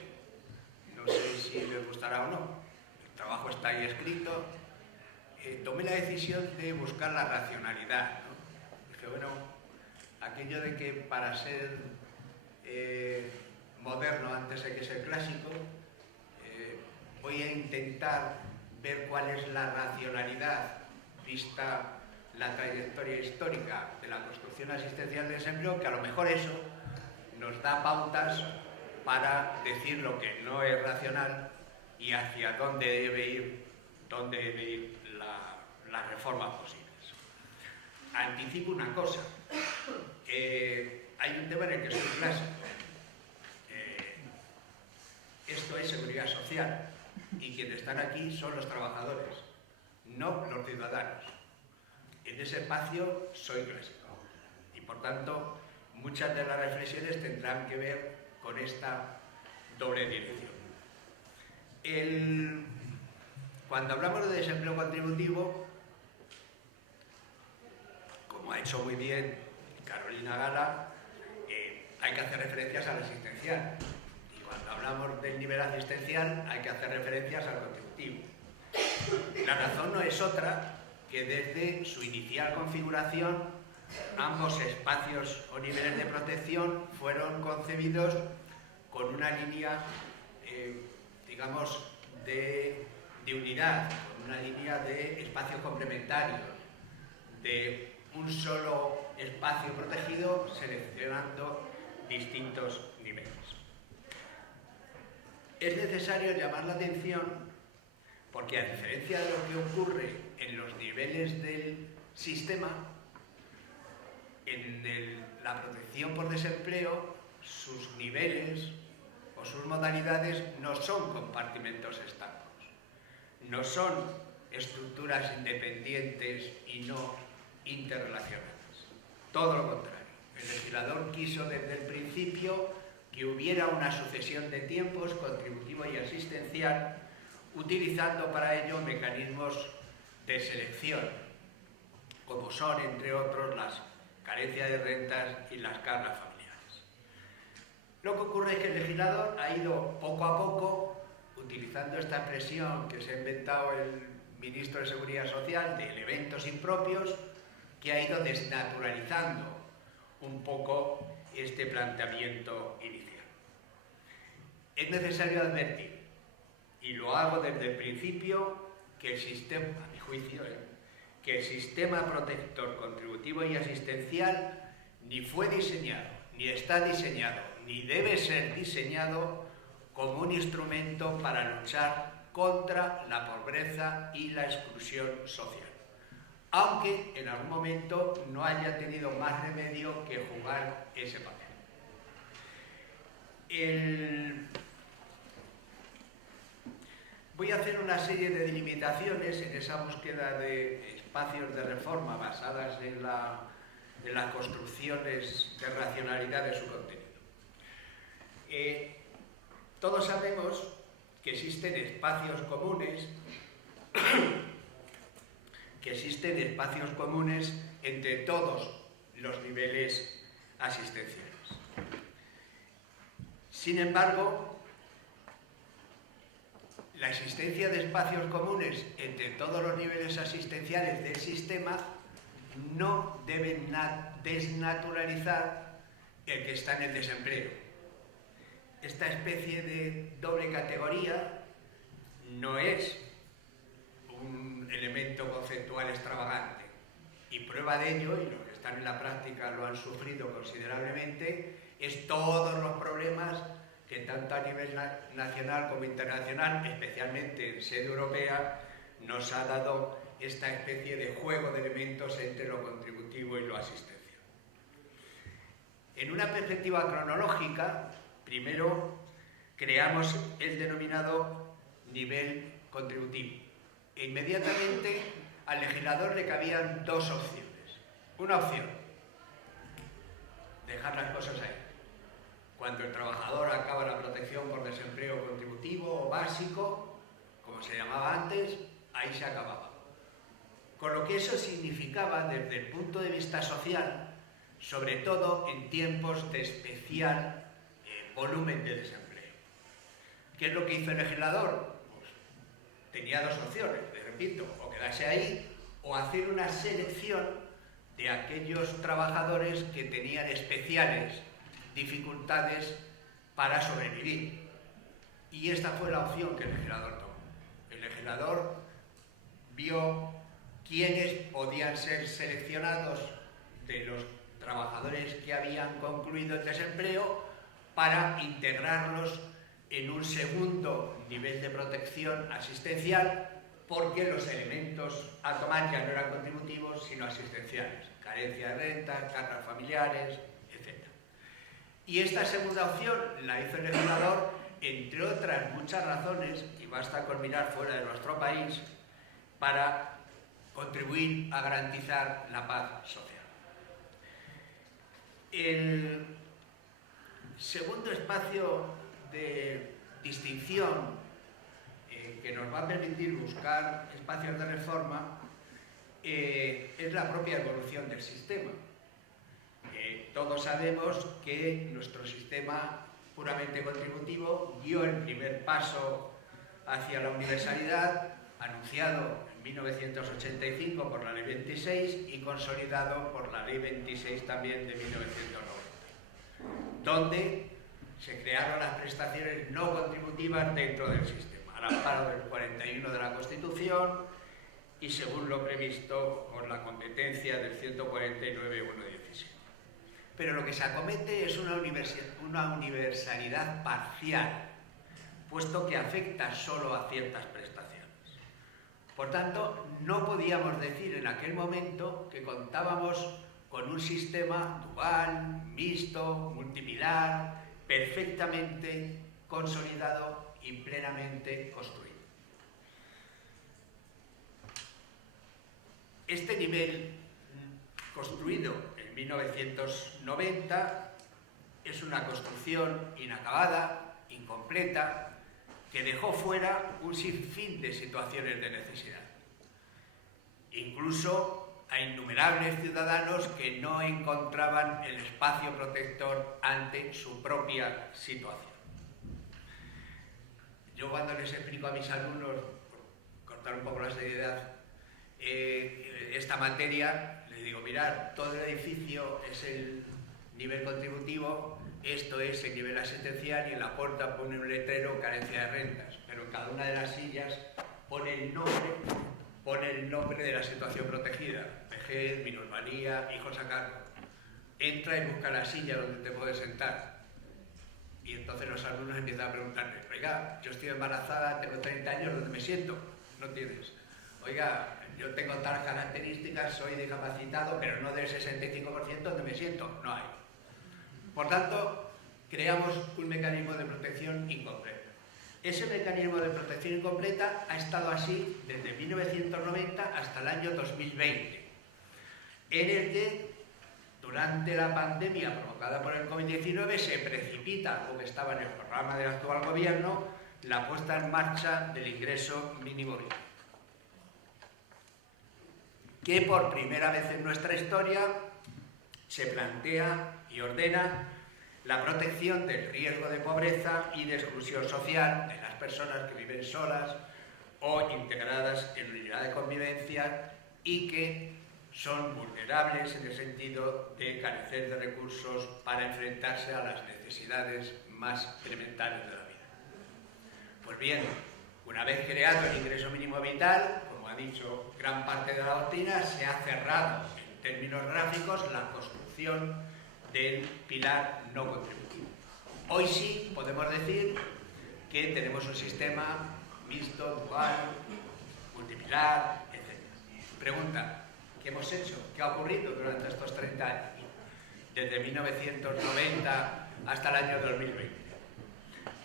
No sé si les gustará o no. El trabajo está ahí escrito. Tomé la decisión de buscar la racionalidad, ¿no? Dije, bueno, aquello de que para ser moderno antes hay que ser clásico, voy a intentar ver cuál es la racionalidad vista la trayectoria histórica de la construcción asistencial de desempleo, que a lo mejor eso nos da pautas para decir lo que no es racional y hacia dónde debe ir las reformas posibles. Anticipo una cosa. Hay un tema en el que soy clásico. Esto es seguridad social, y quienes están aquí son los trabajadores, no los ciudadanos. En ese espacio soy clásico, y por tanto muchas de las reflexiones tendrán que ver con esta doble dirección. Cuando hablamos de desempleo contributivo, como ha hecho muy bien Carolina Gala, hay que hacer referencias al asistencial, y cuando hablamos del nivel asistencial hay que hacer referencias al contributivo. La razón no es otra que desde su inicial configuración ambos espacios o niveles de protección fueron concebidos con una línea, digamos, de unidad, con una línea de espacios complementarios, de un solo espacio protegido seleccionando distintos niveles. Es necesario llamar la atención porque, a diferencia de lo que ocurre en los niveles del sistema, en la protección por desempleo, sus niveles o o sus modalidades no son compartimentos estancos, no son estructuras independientes y no interrelacionadas. Todo lo contrario. El legislador quiso desde el principio que hubiera una sucesión de tiempos contributivo y asistencial, utilizando para ello mecanismos de selección, como son, entre otros, las carencias de rentas y las cargas familiares. Lo que ocurre es que el legislador ha ido poco a poco, utilizando esta expresión que se ha inventado el ministro de Seguridad Social, de elementos impropios, que ha ido desnaturalizando un poco este planteamiento inicial. Es necesario advertir, y lo hago desde el principio, que el sistema, a mi juicio, que el sistema protector contributivo y asistencial ni fue diseñado, ni está diseñado, ni debe ser diseñado como un instrumento para luchar contra la pobreza y la exclusión social, aunque en algún momento no haya tenido más remedio que jugar ese papel. Voy a hacer una serie de delimitaciones en esa búsqueda de espacios de reforma basadas en las construcciones de racionalidad de su contenido. Todos sabemos que existen espacios comunes entre todos los niveles asistenciales. Sin embargo, la existencia de espacios comunes entre todos los niveles asistenciales del sistema no debe desnaturalizar el que está en el desempleo. Esta especie de doble categoría no es un elemento conceptual extravagante, y prueba de ello, y los que están en la práctica lo han sufrido considerablemente, es todos los problemas que tanto a nivel nacional como internacional, especialmente en sede europea, nos ha dado esta especie de juego de elementos entre lo contributivo y lo asistencial. En una perspectiva cronológica, primero creamos el denominado nivel contributivo. E inmediatamente al legislador le cabían dos opciones. Una opción, dejar las cosas ahí. Cuando el trabajador acaba la protección por desempleo contributivo o básico, como se llamaba antes, ahí se acababa. Con lo que eso significaba desde el punto de vista social, sobre todo en tiempos de especial volumen de desempleo. ¿Qué es lo que hizo el legislador? Pues tenía dos opciones, les repito, o quedarse ahí o hacer una selección de aquellos trabajadores que tenían especiales dificultades para sobrevivir. Y esta fue la opción que el legislador tomó. El legislador vio quiénes podían ser seleccionados de los trabajadores que habían concluido el desempleo para integrarlos en un segundo nivel de protección asistencial, porque los elementos a tomar ya no eran contributivos, sino asistenciales. Carencia de renta, cargas familiares, etc. Y esta segunda opción la hizo el legislador, entre otras muchas razones, y basta con mirar fuera de nuestro país, para contribuir a garantizar la paz social. El segundo espacio de distinción que nos va a permitir buscar espacios de reforma es la propia evolución del sistema. Todos sabemos que nuestro sistema puramente contributivo dio el primer paso hacia la universalidad, anunciado en 1985 por la Ley 26 y consolidado por la Ley 26 también de 1990, donde se crearon las prestaciones no contributivas dentro del sistema, al amparo del 41 de la Constitución y según lo previsto por la competencia del 149.1.17. Pero lo que se acomete es una universalidad parcial, puesto que afecta solo a ciertas prestaciones. Por tanto, no podíamos decir en aquel momento que contábamos con un sistema dual, mixto, multipilar, perfectamente consolidado y plenamente construido. Este nivel construido en 1990 es una construcción inacabada, incompleta, que dejó fuera un sinfín de situaciones de necesidad. Incluso a innumerables ciudadanos que no encontraban el espacio protector ante su propia situación. Yo cuando les explico a mis alumnos, por cortar un poco la seriedad, esta materia, les digo, mirad, todo el edificio es el nivel contributivo, esto es el nivel asistencial y en la puerta pone un letrero carencia de rentas, pero en cada una de las sillas pone el nombre de la situación protegida, vejez, minusvalía, hijos a cargo. Entra y busca la silla donde te puedes sentar. Y entonces los alumnos empiezan a preguntarme, oiga, yo estoy embarazada, tengo 30 años, ¿dónde me siento? No tienes. Oiga, yo tengo tales características, soy discapacitado, pero no del 65%, ¿dónde me siento? No hay. Por tanto, creamos un mecanismo de protección incompleto. Ese mecanismo de protección incompleta ha estado así desde 1990 hasta el año 2020, en el que durante la pandemia provocada por el COVID-19 se precipita, como estaba en el programa del actual gobierno, la puesta en marcha del ingreso mínimo vital, que por primera vez en nuestra historia se plantea y ordena la protección del riesgo de pobreza y de exclusión social de las personas que viven solas o integradas en unidad de convivencia y que son vulnerables en el sentido de carecer de recursos para enfrentarse a las necesidades más elementales de la vida. Pues bien, una vez creado el ingreso mínimo vital, como ha dicho gran parte de la doctrina, se ha cerrado en términos gráficos la construcción del pilar no contributivo. Hoy sí podemos decir que tenemos un sistema mixto, dual, multipilar, etc. Pregunta, ¿qué hemos hecho? ¿Qué ha ocurrido durante estos 30 años? Desde 1990 hasta el año 2020.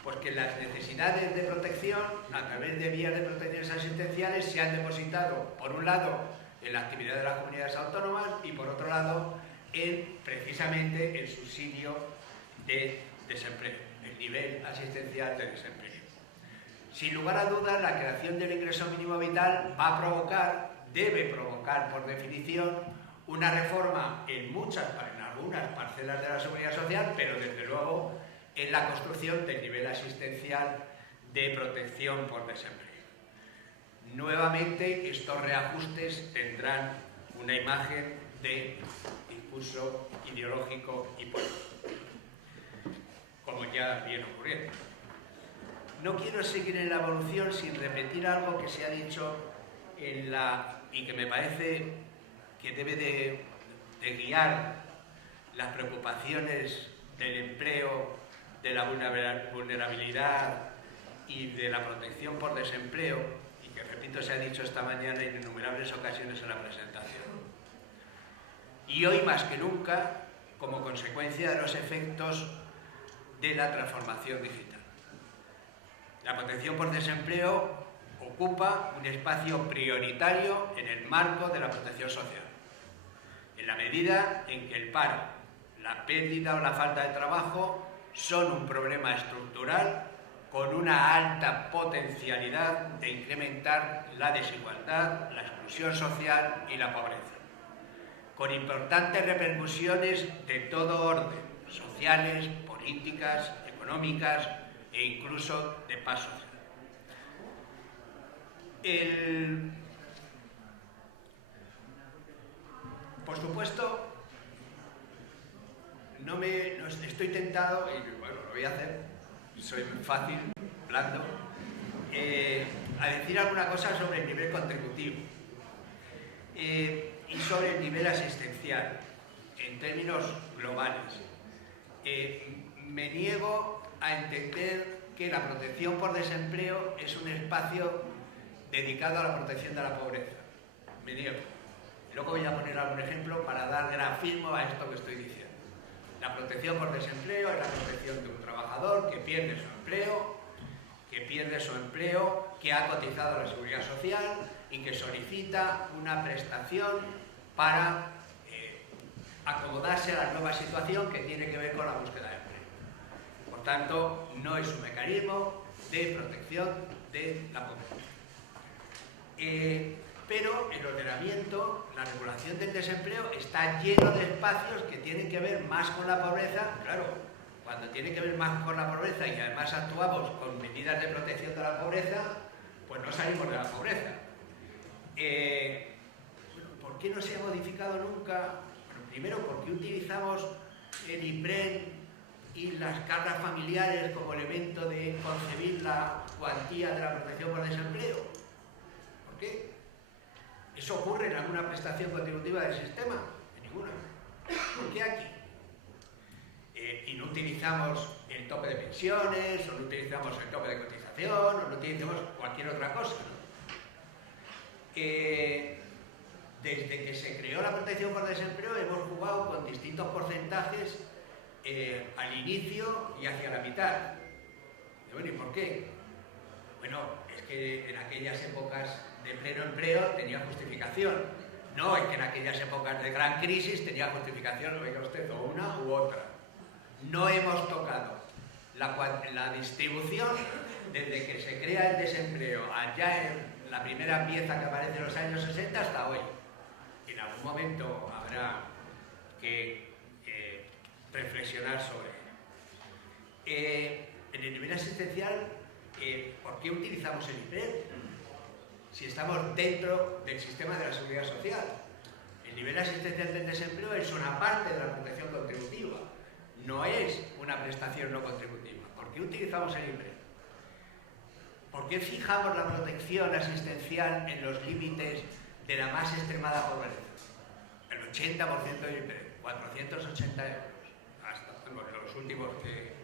Pues que las necesidades de protección, a través de vías de protecciones asistenciales, se han depositado, por un lado, en la actividad de las comunidades autónomas y, por otro lado, precisamente el subsidio de desempleo, el nivel asistencial de desempleo. Sin lugar a dudas, la creación del ingreso mínimo vital va a provocar, debe provocar por definición, una reforma en algunas parcelas de la seguridad social, pero desde luego en la construcción del nivel asistencial de protección por desempleo. Nuevamente, estos reajustes tendrán una imagen de discurso ideológico y político, como ya viene ocurriendo. No quiero seguir en la evolución sin repetir algo que se ha dicho y que me parece que debe de guiar las preocupaciones del empleo, de la vulnerabilidad y de la protección por desempleo, y que, repito, se ha dicho esta mañana en innumerables ocasiones en la presentación. Y hoy más que nunca, como consecuencia de los efectos de la transformación digital. La protección por desempleo ocupa un espacio prioritario en el marco de la protección social, en la medida en que el paro, la pérdida o la falta de trabajo son un problema estructural con una alta potencialidad de incrementar la desigualdad, la exclusión social y la pobreza, con importantes repercusiones de todo orden, sociales, políticas, económicas e incluso de paz social. Por supuesto, no estoy tentado, y bueno, lo voy a hacer, soy muy fácil, blando, a decir alguna cosa sobre el nivel contributivo y sobre el nivel asistencial, en términos globales. Me niego a entender que la protección por desempleo es un espacio dedicado a la protección de la pobreza. Me niego. Luego voy a poner algún ejemplo para dar grafismo a esto que estoy diciendo. La protección por desempleo es la protección de un trabajador que pierde su empleo, que ha cotizado a la Seguridad Social y que solicita una prestación para acomodarse a la nueva situación que tiene que ver con la búsqueda de empleo. Por tanto, no es un mecanismo de protección de la pobreza. Pero el ordenamiento, la regulación del desempleo está lleno de espacios que tienen que ver más con la pobreza. Claro, cuando tiene que ver más con la pobreza y además actuamos con medidas de protección de la pobreza, pues no salimos de la pobreza. ¿Por qué no se ha modificado nunca? Bueno, primero, porque utilizamos el IPREN y las cargas familiares como elemento de concebir la cuantía de la protección por desempleo. ¿Por qué? ¿Eso ocurre en alguna prestación contributiva del sistema? En ninguna. ¿Por qué aquí? Y no utilizamos el tope de pensiones, o no utilizamos el tope de cotización, o no utilizamos cualquier otra cosa, ¿no? Desde que se creó la protección por desempleo hemos jugado con distintos porcentajes al inicio y hacia la mitad. Y bueno, ¿y por qué? Bueno, es que en aquellas épocas de pleno empleo tenía justificación. No, es que en aquellas épocas de gran crisis tenía justificación, oiga usted, o una u otra. No hemos tocado la distribución desde que se crea el desempleo allá en la primera pieza que aparece en los años 60 hasta hoy. En algún momento habrá que reflexionar sobre ello. En el nivel asistencial, ¿por qué utilizamos el IPREN? Si estamos dentro del sistema de la Seguridad Social. El nivel asistencial del desempleo es una parte de la protección contributiva, no es una prestación no contributiva. ¿Por qué utilizamos el IPREN? ¿Por qué fijamos la protección asistencial en los límites de la más extremada pobreza? El 80% del IPREN, 480 euros, hasta los últimos que...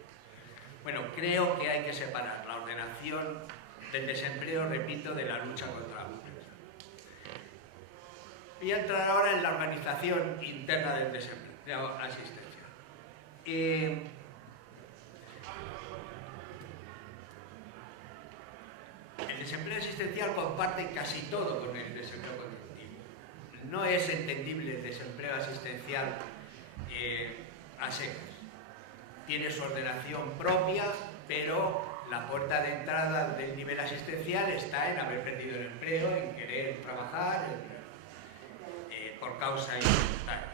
Bueno, creo que hay que separar la ordenación del desempleo, repito, de la lucha contra la pobreza. Voy a entrar ahora en la organización interna del desempleo, de la asistencia. El desempleo asistencial comparte casi todo con el desempleo contributivo. No es entendible el desempleo asistencial a secas. Tiene su ordenación propia, pero la puerta de entrada del nivel asistencial está en haber perdido el empleo, en querer trabajar por causa involuntaria.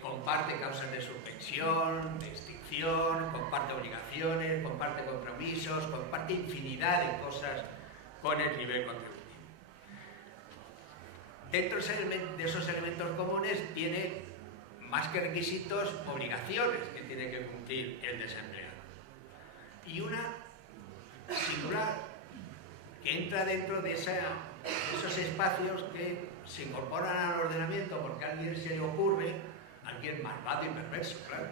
Comparte causas de suspensión, de extinción, comparte obligaciones, comparte compromisos, comparte infinidad de cosas con el nivel contributivo. Dentro de esos elementos comunes tiene más que requisitos, obligaciones que tiene que cumplir el desempleado. Y una singular que entra dentro de esos espacios que se incorporan al ordenamiento porque a alguien se le ocurre, alguien malvado y perverso, claro,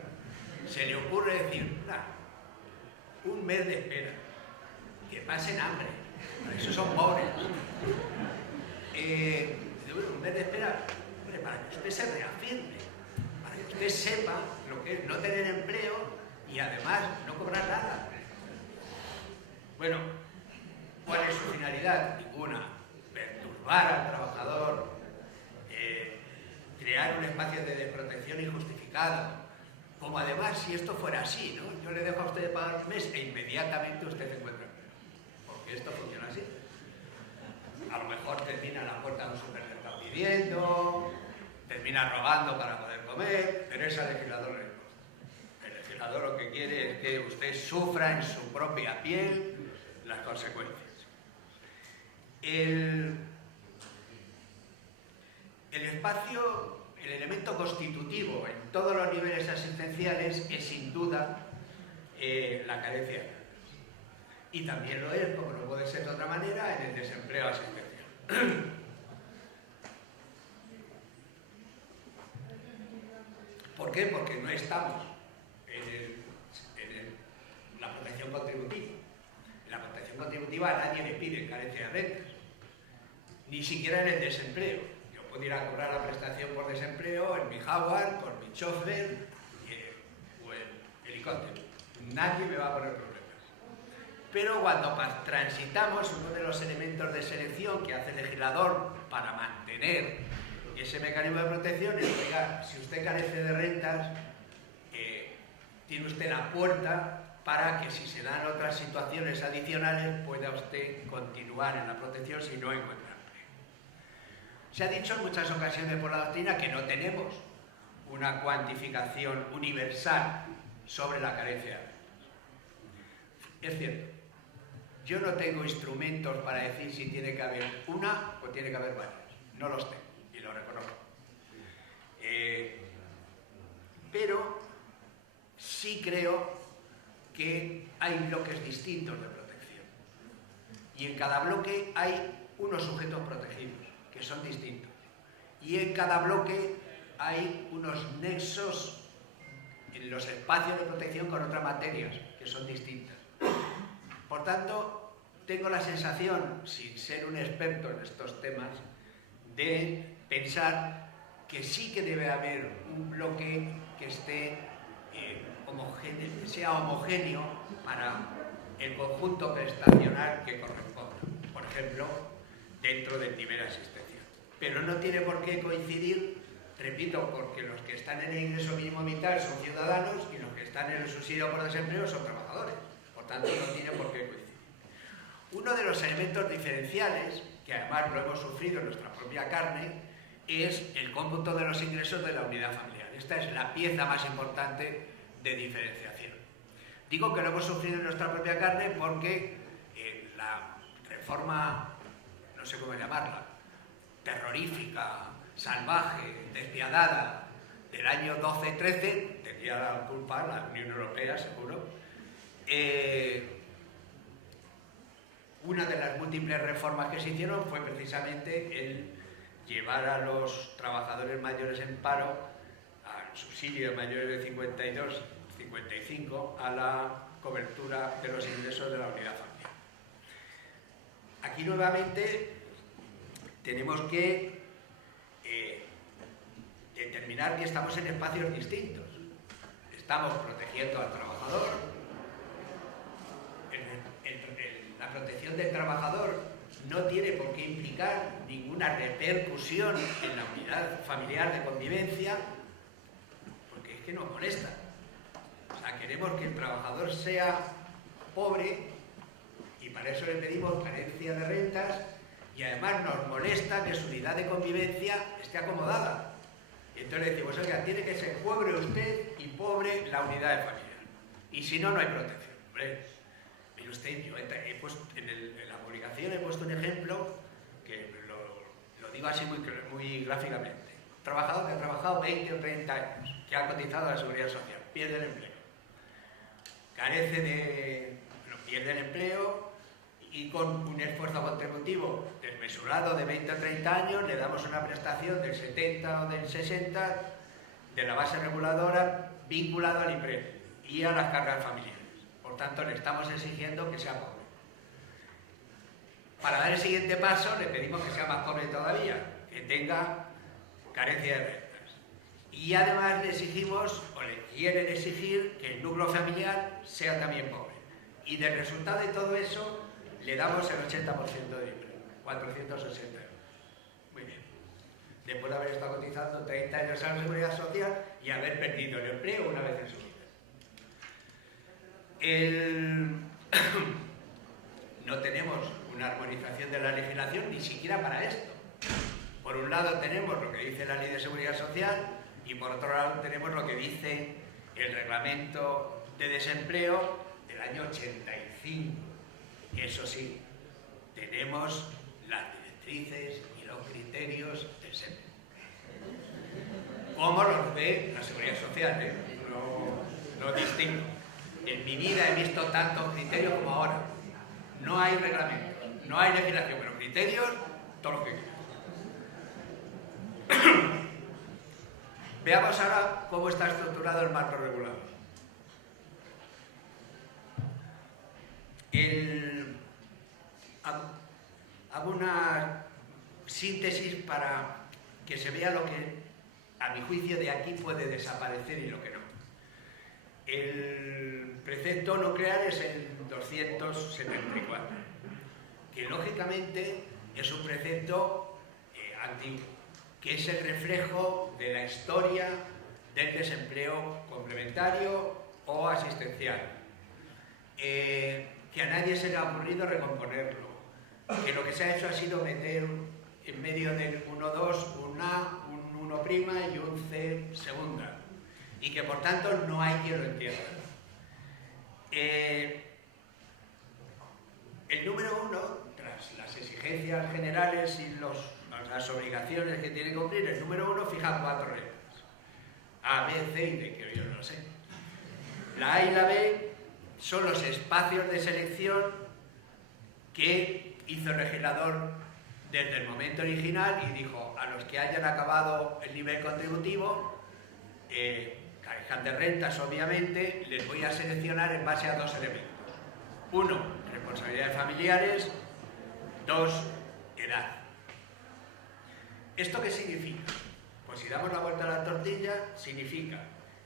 se le ocurre decir, un mes de espera, que pasen hambre, esos son pobres. Un mes de espera, hombre, para que usted se reafirme, para que usted sepa lo que es no tener empleo y además no cobrar nada. Bueno, ¿cuál es su finalidad? Ninguna. Perturbar al trabajador, crear un espacio de desprotección injustificado. Como además, si esto fuera así, ¿no? Yo le dejo a usted de pagar un mes e inmediatamente usted se encuentra empleo. Porque esto funciona así. A lo mejor termina en la puerta de un súper que está pidiendo, termina robando para poder comer, pero es al legislador no le importa. El legislador lo que quiere es que usted sufra en su propia piel las consecuencias. El espacio, el elemento constitutivo en todos los niveles asistenciales es sin duda la carencia de datos. Y también lo es, como no puede ser de otra manera, en el desempleo asistencial. ¿Por qué? Porque no estamos en la protección contributiva. En la protección contributiva a nadie le pide carencia de rentas, ni siquiera en el desempleo. Yo puedo ir a cobrar la prestación por desempleo en mi Jaguar, con mi chofer o en helicóptero. Nadie me va a poner problemas. Pero cuando transitamos, uno de los elementos de selección que hace el legislador para mantener ese mecanismo de protección es, oiga, si usted carece de rentas, tiene usted la puerta para que si se dan otras situaciones adicionales pueda usted continuar en la protección si no encuentra empleo. Se ha dicho en muchas ocasiones por la doctrina que no tenemos una cuantificación universal sobre la carencia de rentas. Es cierto, yo no tengo instrumentos para decir si tiene que haber una o tiene que haber varias. No los tengo y lo reconozco. Pero sí creo que hay bloques distintos de protección. Y en cada bloque hay unos sujetos protegidos, que son distintos. Y en cada bloque hay unos nexos en los espacios de protección con otras materias, que son distintas. Por tanto, tengo la sensación, sin ser un experto en estos temas, de pensar que sí que debe haber un bloque que esté que sea homogéneo para el conjunto prestacional que corresponda, por ejemplo, dentro del nivel asistencial. Pero no tiene por qué coincidir, repito, porque los que están en el ingreso mínimo vital son ciudadanos y los que están en el subsidio por desempleo son trabajadores. Por tanto, no tiene por qué coincidir. Uno de los elementos diferenciales, que además lo hemos sufrido en nuestra propia carne, es el cómputo de los ingresos de la unidad familiar. Esta es la pieza más importante de diferenciación. Digo que lo hemos sufrido en nuestra propia carne porque la reforma, no sé cómo llamarla, terrorífica, salvaje, despiadada del año 12-13, tenía la culpa la Unión Europea, seguro. Una de las múltiples reformas que se hicieron fue precisamente el llevar a los trabajadores mayores en paro al subsidio de mayores de 55 a la cobertura de los ingresos de la unidad familiar. Aquí nuevamente tenemos que determinar que estamos en espacios distintos. Estamos protegiendo al trabajador. La protección del trabajador no tiene por qué implicar ninguna repercusión en la unidad familiar de convivencia, porque es que nos molesta. O sea, queremos que el trabajador sea pobre y para eso le pedimos carencia de rentas y además nos molesta que su unidad de convivencia esté acomodada. Y entonces le decimos, oiga, tiene que ser pobre usted y pobre la unidad de familia. Y si no, no hay protección. Hombre, mire usted, yo he puesto, en la publicación he puesto un ejemplo que lo digo así muy gráficamente. Trabajador que ha trabajado 20 o 30 años, que ha cotizado a la Seguridad Social, pierde el empleo. Pierde el empleo y con un esfuerzo contributivo desmesurado de 20 o 30 años le damos una prestación del 70 o del 60 de la base reguladora vinculado al IPREM y a las cargas familiares. Por tanto, le estamos exigiendo que sea pobre. Para dar el siguiente paso, le pedimos que sea más pobre todavía, que tenga carencia de rentas. Y además le exigimos, o le quieren exigir, que el núcleo familiar sea también pobre. Y del resultado de todo eso, le damos el 80% del IPREM, 460 euros. Muy bien. Después de haber estado cotizando 30 años a la Seguridad Social y haber perdido el empleo una vez en su vida. No tenemos una armonización de la legislación ni siquiera para esto. Por un lado tenemos lo que dice la Ley de Seguridad Social y por otro lado tenemos lo que dice el Reglamento de Desempleo del año 85. Eso sí, tenemos las directrices y los criterios del SEME. ¿Cómo los ve la Seguridad Social? No distingo. En mi vida he visto tantos criterios como ahora. No hay reglamentos, no hay legislación, pero criterios, todos los que quieran. Veamos ahora cómo está estructurado el marco regulador. Hago una síntesis para que se vea lo que, a mi juicio, de aquí puede desaparecer y lo que no. El precepto nuclear es el 274, que lógicamente es un precepto antiguo, que es el reflejo de la historia del desempleo complementario o asistencial. Que a nadie se le ha ocurrido recomponerlo, que lo que se ha hecho ha sido meter en medio del 1-2 un A, un 1' y un C segunda, y que por tanto no hay quien lo entienda. El número 1, tras las exigencias generales y las obligaciones que tiene que cumplir, el número 1 fija 4 reglas: A, B, C y D, que yo no lo sé. La A y la B son los espacios de selección que hizo el legislador desde el momento original y dijo: a los que hayan acabado el nivel contributivo, carezcan de rentas, obviamente, les voy a seleccionar en base a 2 elementos. 1, responsabilidades familiares. 2, edad. ¿Esto qué significa? Pues si damos la vuelta a la tortilla, significa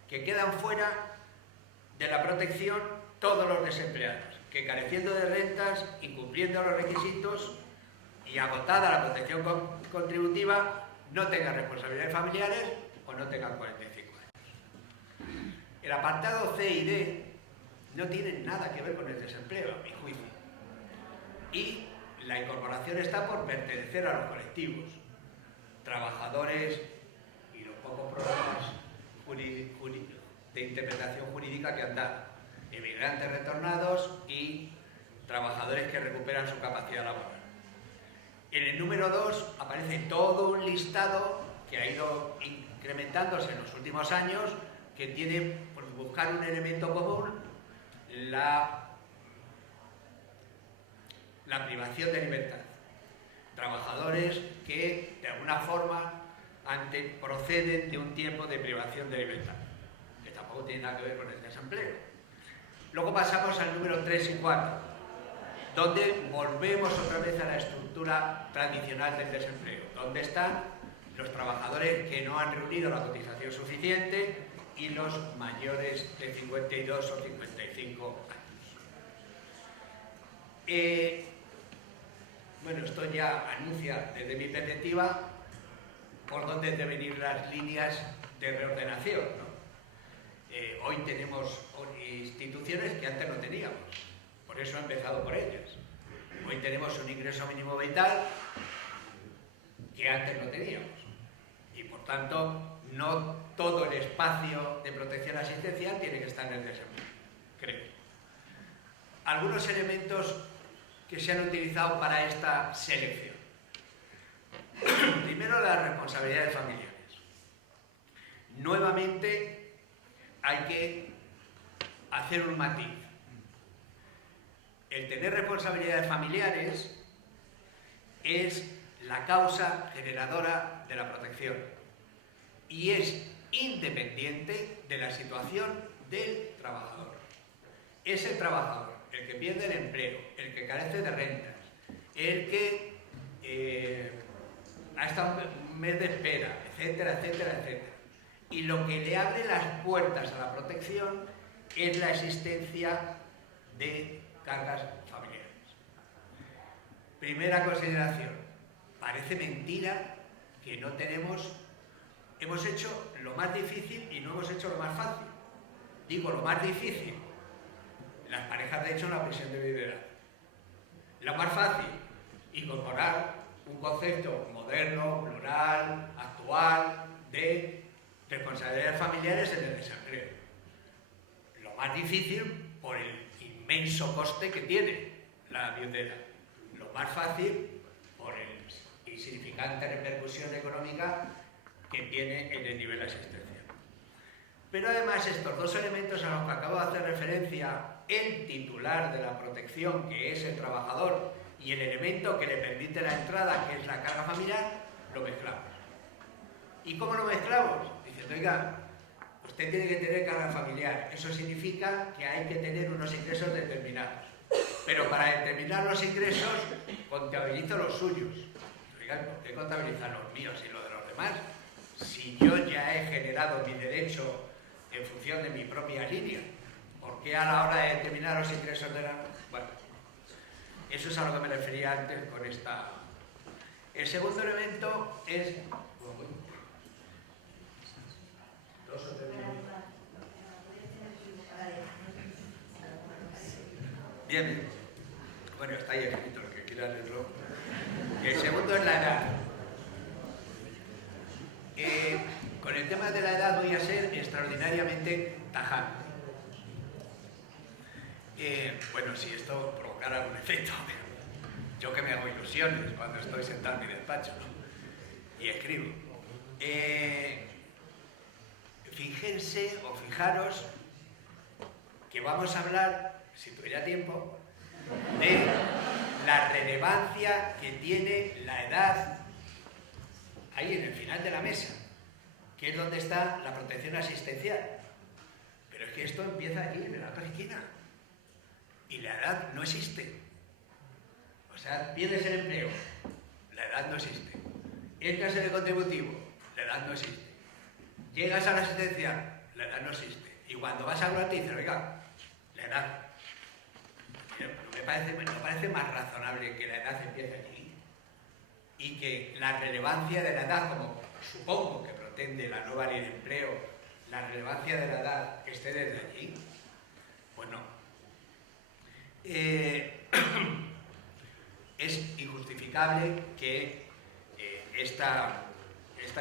que quedan fuera de la protección todos los desempleados, que careciendo de rentas, incumpliendo los requisitos y agotada la protección contributiva, no tengan responsabilidades familiares o no tengan 45 años. El apartado C y D no tienen nada que ver con el desempleo, a mi juicio. Y la incorporación está por pertenecer a los colectivos, trabajadores y los pocos programas de interpretación jurídica que han dado, emigrantes retornados y trabajadores que recuperan su capacidad laboral. En el número 2 aparece todo un listado que ha ido incrementándose en los últimos años, que tiene por buscar un elemento común: la privación de libertad. Trabajadores que de alguna forma proceden de un tiempo de privación de libertad, que tampoco tiene nada que ver con el desempleo. Luego pasamos al número 3 y 4, donde volvemos otra vez a la estructura tradicional del desempleo, donde están los trabajadores que no han reunido la cotización suficiente y los mayores de 52 o 55 años. Bueno, esto ya anuncia desde mi perspectiva por dónde deben ir las líneas de reordenación, ¿no? Hoy tenemos instituciones que antes no teníamos, por eso he empezado por ellas. Hoy tenemos un ingreso mínimo vital que antes no teníamos y por tanto no todo el espacio de protección asistencial tiene que estar en el desempleo, creo. Algunos elementos que se han utilizado para esta selección. Primero, las responsabilidades familiares. Nuevamente hay que hacer un matiz. El tener responsabilidades familiares es la causa generadora de la protección y es independiente de la situación del trabajador. Es el trabajador el que pierde el empleo, el que carece de rentas, el que ha estado un mes de espera, etcétera, etcétera, etcétera. Y lo que le abre las puertas a la protección es la existencia de cargas familiares. Primera consideración: parece mentira que no tenemos... Hemos hecho lo más difícil y no hemos hecho lo más fácil. Digo lo más difícil: las parejas de hecho en la prisión de viudedad. Lo más fácil: incorporar un concepto moderno, plural, actual, de responsabilidades familiares en el desempleo. Lo más difícil por el inmenso coste que tiene la viudedad. Lo más fácil por la insignificante repercusión económica que tiene en el nivel asistencial. Pero además estos dos elementos a los que acabo de hacer referencia, el titular de la protección, que es el trabajador, y el elemento que le permite la entrada, que es la carga familiar, lo mezclamos. ¿Y cómo lo mezclamos? Diciendo, oiga, usted tiene que tener carga familiar. Eso significa que hay que tener unos ingresos determinados. Pero para determinar los ingresos, contabilizo los suyos. Oiga, ¿por qué contabilizan los míos y los de los demás? más, si yo ya he generado mi derecho en función de mi propia línea, ¿por qué a la hora de determinar los ingresos de la... Bueno, eso es a lo que me refería antes con esta... El segundo elemento es... Bien, bueno, está ahí escrito, lo que quiera leerlo. El segundo es la edad. Con el tema de la edad voy a ser extraordinariamente tajante. Bueno, si esto provocara algún efecto, yo que me hago ilusiones cuando estoy sentado en mi despacho, ¿no? Y escribo. Fíjense o fijaros que vamos a hablar, si tuviera tiempo, de la relevancia que tiene la edad ahí en el final de la mesa, que es donde está la protección asistencial. Pero es que esto empieza aquí, en la otra esquina, y la edad no existe. O sea, pierdes el empleo, la edad no existe. Entras en el contributivo, la edad no existe. Llegas a la asistencial, la edad no existe. Y cuando vas a hablar te dicen, oiga, la edad. Me parece más razonable que la edad empiece aquí y que la relevancia de la edad, como supongo que pretende la nueva ley de empleo, la relevancia de la edad esté desde allí. Bueno, es injustificable que esta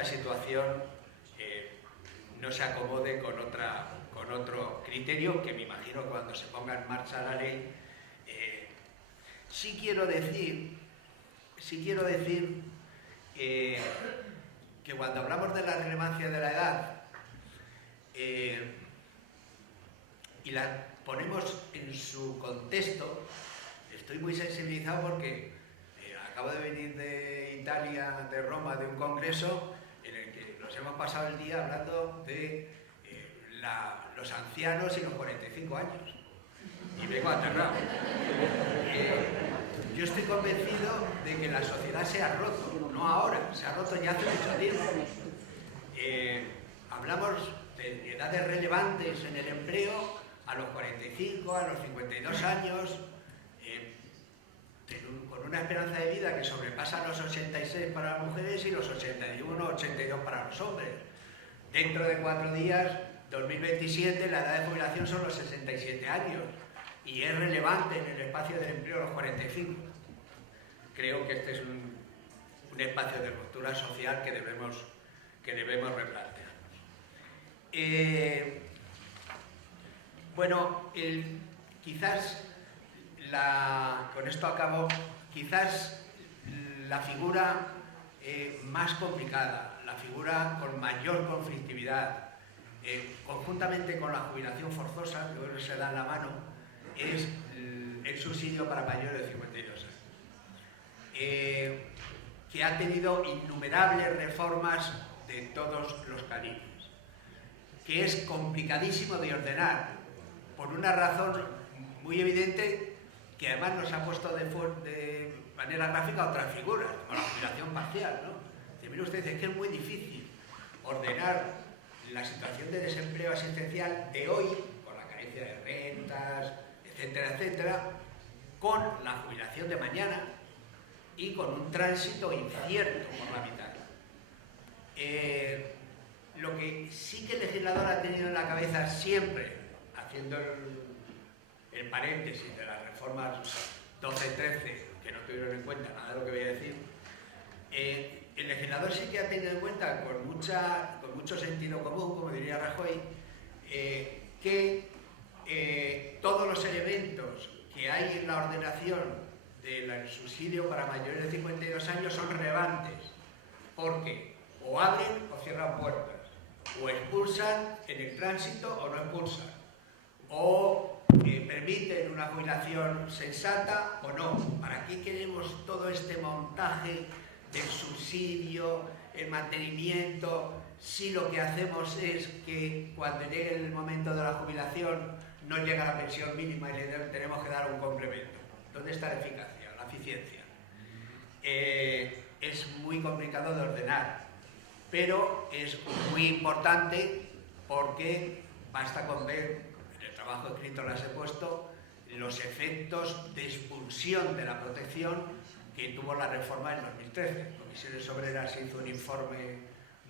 situación no se acomode con otro criterio que me imagino que cuando se ponga en marcha la ley. Sí quiero decir que cuando hablamos de la relevancia de la edad y la ponemos en su contexto, estoy muy sensibilizado porque acabo de venir de Italia, de Roma, de un congreso en el que nos hemos pasado el día hablando de los ancianos y los 45 años. Y vengo aterrado. Yo estoy convencido de que la sociedad se ha roto, no ahora, se ha roto ya hace mucho tiempo. Hablamos de edades relevantes en el empleo a los 45, a los 52 años, con una esperanza de vida que sobrepasa los 86 para las mujeres y los 81, 82 para los hombres. Dentro de 4 días, 2027, la edad de jubilación son los 67 años. Y es relevante en el espacio del empleo los 45. Creo que este es un espacio de ruptura social que debemos replantear. Bueno, quizás, con esto acabo, quizás la figura más complicada, la figura con mayor conflictividad, conjuntamente con la jubilación forzosa, que hoy se da en la mano, es el subsidio para mayores de 52 años, que ha tenido innumerables reformas de todos los calibres, que es complicadísimo de ordenar, por una razón muy evidente, que además nos ha puesto de manera gráfica otras figuras, como la jubilación parcial, ¿no? Miren ustedes, es que es muy difícil ordenar la situación de desempleo asistencial de hoy, con la carencia de rentas, etcétera, etcétera, con la jubilación de mañana y con un tránsito incierto por la mitad. Lo que sí que el legislador ha tenido en la cabeza siempre, haciendo el paréntesis de las reformas 12-13, que no tuvieron en cuenta nada de lo que voy a decir, el legislador sí que ha tenido en cuenta con mucho sentido común, como diría Rajoy, que todos los elementos que hay en la ordenación del subsidio para mayores de 52 años son relevantes, porque o abren o cierran puertas, o expulsan en el tránsito o no expulsan, o permiten una jubilación sensata o no. ¿Para qué queremos todo este montaje del subsidio, el mantenimiento, si lo que hacemos es que cuando llegue el momento de la jubilación no llega la pensión mínima y le tenemos que dar un complemento? ¿Dónde está la eficacia, la eficiencia? Es muy complicado de ordenar. pero es muy importante porque basta con ver, en el trabajo escrito las he puesto, los efectos de expulsión de la protección que tuvo la reforma en 2013. Comisiones Obreras hizo un informe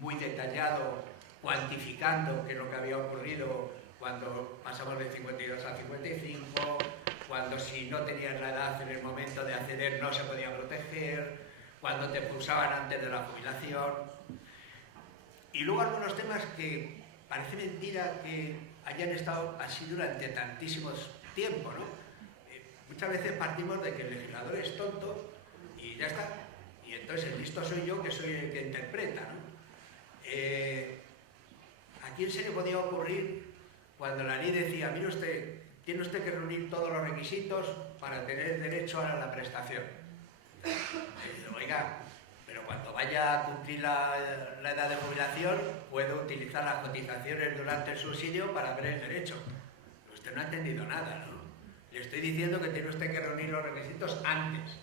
muy detallado, cuantificando qué es lo que había ocurrido cuando pasamos de 52 a 55, cuando si no tenías la edad en el momento de acceder no se podía proteger, cuando te expulsaban antes de la jubilación. Y luego algunos temas que parece mentira que hayan estado así durante tantísimos tiempos, ¿no? Muchas veces partimos de que el legislador es tonto y ya está. Y entonces el listo soy yo, que soy el que interpreta, ¿no? ¿A quién se le podía ocurrir cuando la ley decía, mire usted, tiene usted que reunir todos los requisitos para tener derecho a la prestación? Oiga, pero cuando vaya a cumplir la edad de jubilación, puede utilizar las cotizaciones durante el subsidio para ver el derecho. Usted no ha entendido nada, ¿no? Le estoy diciendo que tiene usted que reunir los requisitos antes.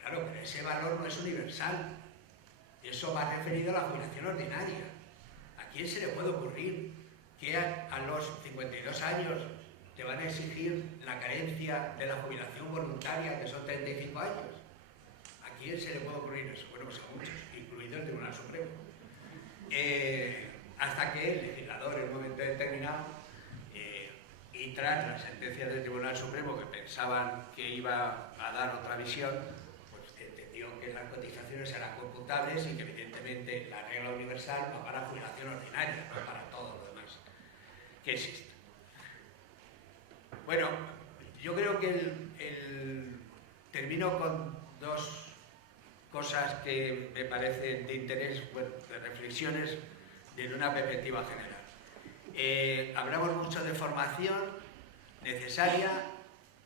Claro, pero ese valor no es universal. Eso va referido a la jubilación ordinaria. ¿A quién se le puede ocurrir que a los 52 años te van a exigir la carencia de la jubilación voluntaria, que son 35 años? ¿A quién se le puede ocurrir eso? Bueno, pues a muchos, incluido el Tribunal Supremo. Hasta que el legislador, en un momento determinado, y tras las sentencias del Tribunal Supremo, que pensaban que iba a dar otra visión, pues entendió que las cotizaciones eran computables y que evidentemente la regla universal va para jubilación ordinaria, no para todo lo demás que existe. Bueno, yo creo que termino con dos cosas que me parecen de interés, bueno, de reflexiones desde una perspectiva general. Hablamos mucho de formación necesaria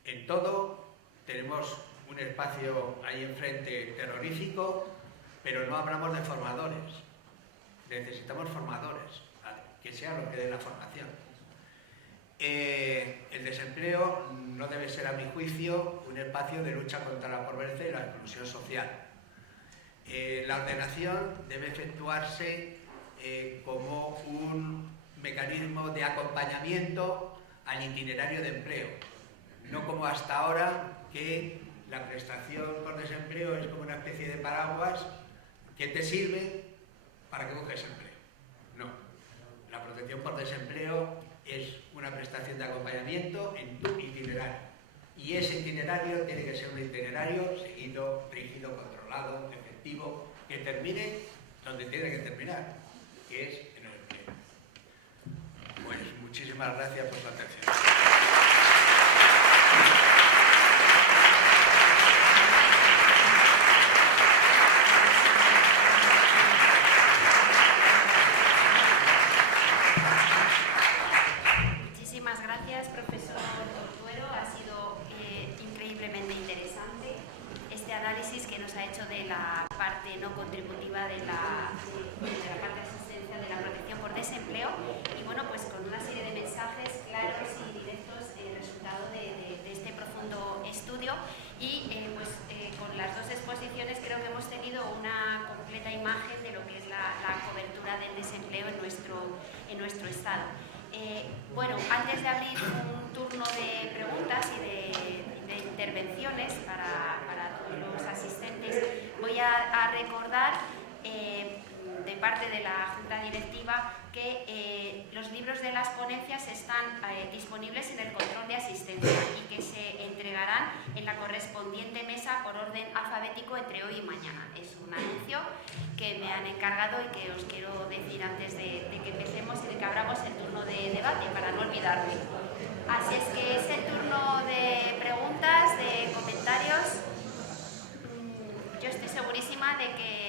en todo. Tenemos un espacio ahí enfrente terrorífico, pero no hablamos de formadores. Necesitamos formadores, ¿vale? Que sean los que den la formación. El desempleo no debe ser, a mi juicio, un espacio de lucha contra la pobreza y la exclusión social. La ordenación debe efectuarse como un mecanismo de acompañamiento al itinerario de empleo, no como hasta ahora, que la prestación por desempleo es como una especie de paraguas que te sirve para que busques empleo. No, la protección por desempleo es una prestación de acompañamiento en tu itinerario, y ese itinerario tiene que ser un itinerario seguido, rígido, controlado, efectivo, que termine donde tiene que terminar, que es en el empleo. Pues muchísimas gracias por su atención. Muchísimas gracias, profesor Tortuero. Ha sido increíblemente interesante este análisis que nos ha hecho de la parte no contributiva de la parte de asistencia de la protección por desempleo, y bueno, pues con una serie de mensajes claros y directos, resultado de este profundo estudio, y con las dos exposiciones creo que hemos tenido una completa imagen de lo que es la cobertura del desempleo en nuestro estado. Bueno, antes de abrir un turno de preguntas y de intervenciones para todos los asistentes, voy a recordar de parte de la Junta Directiva que los libros de las ponencias están disponibles en el control de asistencia y que se entregarán en la correspondiente mesa por orden alfabético entre hoy y mañana. Es un anuncio que me han encargado y que os quiero decir antes de que empecemos y de que abramos el turno de debate, para no olvidarme. Así es que es el turno de preguntas, de comentarios. Yo estoy segurísima de que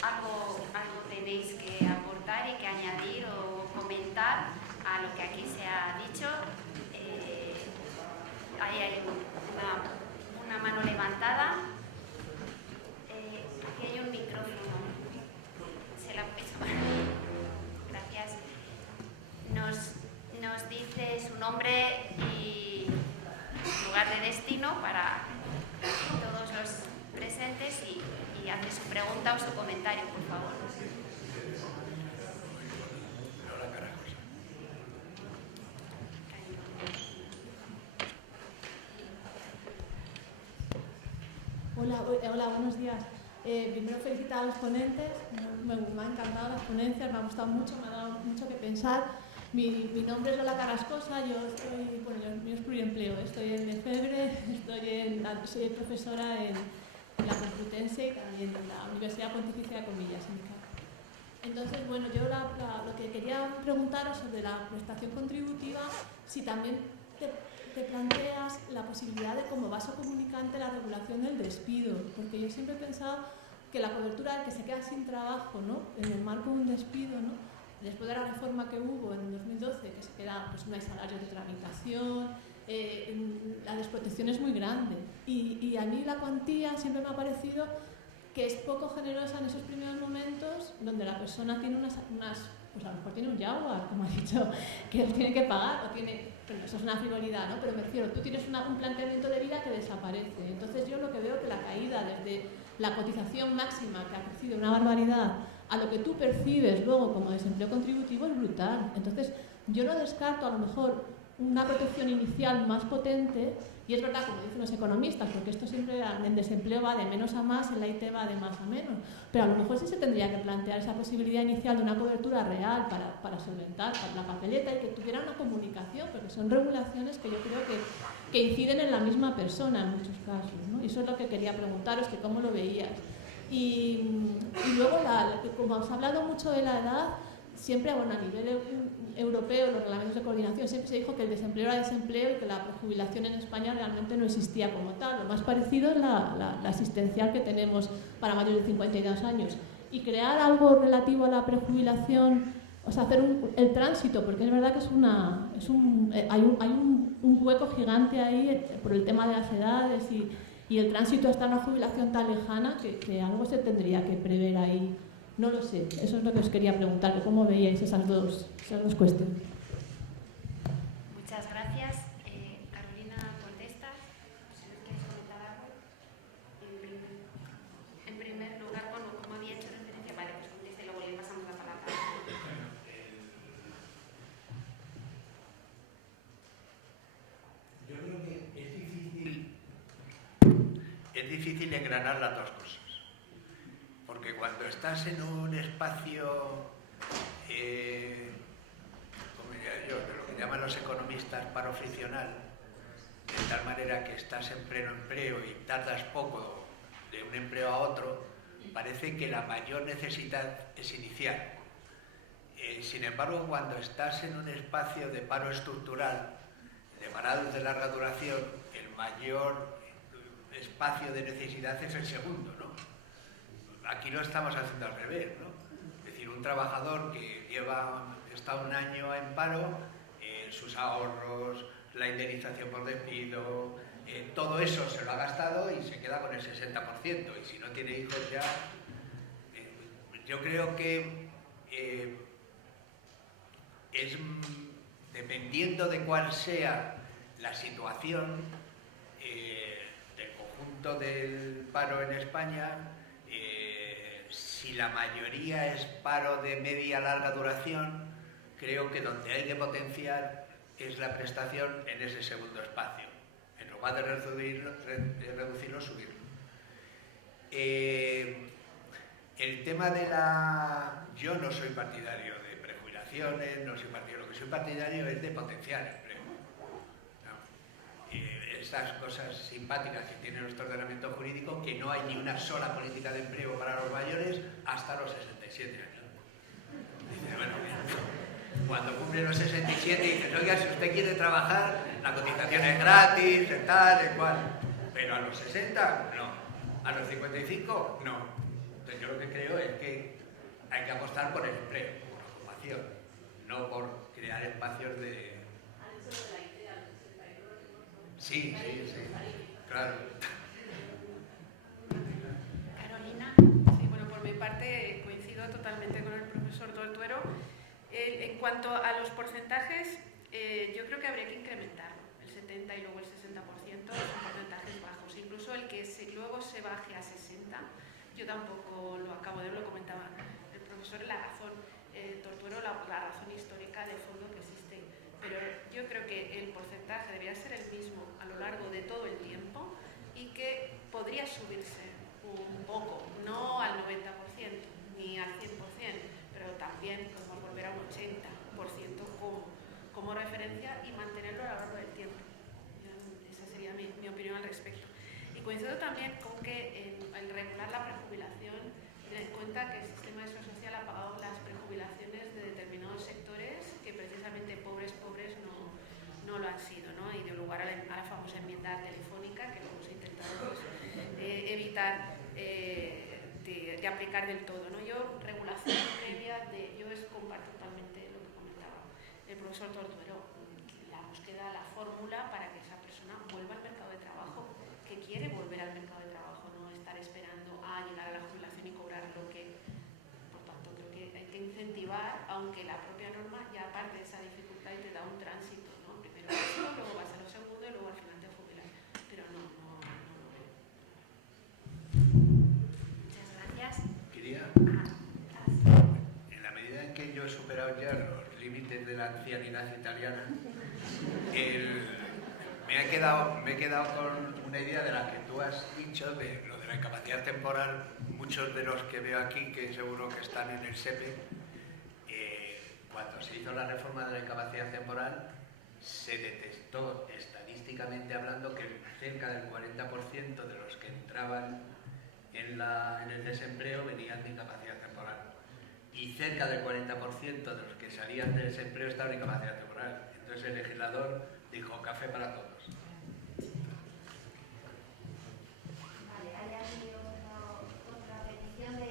algo tenéis que aportar y que añadir o comentar a lo que aquí se ha dicho. Ahí hay una mano levantada. Aquí hay un micrófono. Se la peso. Gracias. Nos dice su nombre y lugar de destino para todos los presentes y y hace su pregunta o su comentario, por favor. Hola, buenos días. Primero felicitar a los ponentes, me han encantado las ponencias, me ha gustado mucho, me ha dado mucho que pensar. Mi nombre es Lola Carrascosa, yo es pluriempleo, estoy en Lefebvre, soy profesora en la Complutense y también en la Universidad Pontificia de Comillas, en Cádiz. Entonces, bueno, yo lo que quería preguntaros sobre la prestación contributiva, si también te planteas la posibilidad de como vaso comunicante la regulación del despido, porque yo siempre he pensado que la cobertura del que se queda sin trabajo, ¿no?, en el marco de un despido, ¿no?, después de la reforma que hubo en 2012, que se queda, pues no hay salarios de tramitación, la desprotección es muy grande y a mí la cuantía siempre me ha parecido que es poco generosa en esos primeros momentos donde la persona tiene unas pues a lo mejor tiene un Jaguar, como ha dicho, que él tiene que pagar, o tiene, bueno, eso es una frivolidad, ¿no? Pero me refiero, tú tienes un planteamiento de vida que desaparece. Entonces yo lo que veo que la caída desde la cotización máxima, que ha crecido una barbaridad, a lo que tú percibes luego como desempleo contributivo es brutal. Entonces yo no descarto a lo mejor una protección inicial más potente, y es verdad, como dicen los economistas, porque esto siempre en desempleo va de menos a más, en la IT va de más a menos, pero a lo mejor sí se tendría que plantear esa posibilidad inicial de una cobertura real para solventar la papeleta y que tuviera una comunicación, porque son regulaciones que yo creo que inciden en la misma persona en muchos casos, ¿no? Y eso es lo que quería preguntaros, que cómo lo veías. Y luego, como os he hablado mucho de la edad, siempre, bueno, a nivel europeo, los reglamentos de coordinación, siempre se dijo que el desempleo era desempleo y que la prejubilación en España realmente no existía como tal. Lo más parecido es la asistencial que tenemos para mayores de 52 años. Y crear algo relativo a la prejubilación, o sea, hacer el tránsito, porque es verdad que hay un hueco gigante ahí por el tema de las edades y el tránsito hasta una jubilación tan lejana que algo se tendría que prever ahí. No lo sé, eso es lo que os quería preguntar, que cómo veíais esas dos cuestiones. Muchas gracias. Carolina contesta. ¿Quieres comentar algo? En primer lugar, bueno, como había hecho referencia, vale, pues conteste y luego le pasamos la palabra. Yo creo que es difícil engranar las dos cosas. Porque cuando estás en un espacio, como lo que llaman los economistas, paro friccional, de tal manera que estás en pleno empleo y tardas poco de un empleo a otro, parece que la mayor necesidad es inicial. Sin embargo, cuando estás en un espacio de paro estructural, de parados de larga duración, el mayor espacio de necesidad es el segundo, ¿no? Aquí lo estamos haciendo al revés, ¿no? Es decir, un trabajador que está un año en paro, sus ahorros, la indemnización por despido, todo eso se lo ha gastado y se queda con el 60%. Y si no tiene hijos ya, yo creo que dependiendo de cuál sea la situación del conjunto del paro en España, si la mayoría es paro de media a larga duración, creo que donde hay que potenciar es la prestación en ese segundo espacio, en lugar de reducirlo, subirlo. El tema de yo no soy partidario de prejubilaciones, no soy partidario, lo que soy partidario es de potenciar el empleo. Estas cosas simpáticas que tiene nuestro ordenamiento jurídico, que no hay ni una sola política de empleo para los mayores hasta los 67 años. Dice, bueno, cuando cumple los 67 dices, oiga, si usted quiere trabajar, la cotización es gratis, tal, cual. Pero a los 60, no. A los 55, no. Entonces yo lo que creo es que hay que apostar por el empleo, por la ocupación, no por crear espacios de... Sí, claro. Carolina. Sí, bueno, por mi parte coincido totalmente con el profesor Tortuero. En cuanto a los porcentajes, yo creo que habría que incrementarlo. El 70 y luego el 60% son porcentajes bajos. Incluso el que luego se baje a 60, Yo tampoco lo acabo de ver, lo comentaba el profesor, la razón, Tortuero, la razón histórica de fondo que existe. Pero yo creo que el porcentaje debería ser el mismo a lo largo de todo el tiempo y que podría subirse un poco, no al 90% ni al 100%, pero también podemos volver a un 80% como referencia y mantenerlo a lo largo del tiempo. Esa sería mi opinión al respecto. Y coincido también con que el regular la prejubilación, tener en cuenta que el sistema de seguridad social ha pagado las prejubilaciones de determinados sectores que precisamente pobres no lo han sido, ¿no? Y dio lugar a la famosa enmienda telefónica que hemos intentado evitar de aplicar del todo, ¿no? Yo, regulación previa, yo comparto totalmente lo que comentaba el profesor Tortuero, la búsqueda, la fórmula para que esa persona vuelva al mercado de trabajo, que quiere volver al mercado de trabajo, no estar esperando a llegar a la jubilación y cobrar lo que. Por tanto, creo que hay que incentivar, aunque la propia norma ya parte de esa dificultad y te da un tránsito, ¿no? Primero esto, luego vas a lo segundo y luego al final te jubilas. Pero no lo veo. Muchas gracias. Quería, en la medida en que yo he superado ya los límites de la ancianidad italiana, me he quedado con una idea de la que tú has dicho, de lo de la incapacidad temporal. Muchos de los que veo aquí, que seguro que están en el SEPE, cuando se hizo la reforma de la incapacidad temporal, se detectó estadísticamente hablando que cerca del 40% de los que entraban en el desempleo venían de incapacidad temporal. Y cerca del 40% de los que salían del desempleo estaban en incapacidad temporal. Entonces el legislador dijo: café para todos. Vale, ¿hay aquí otra petición de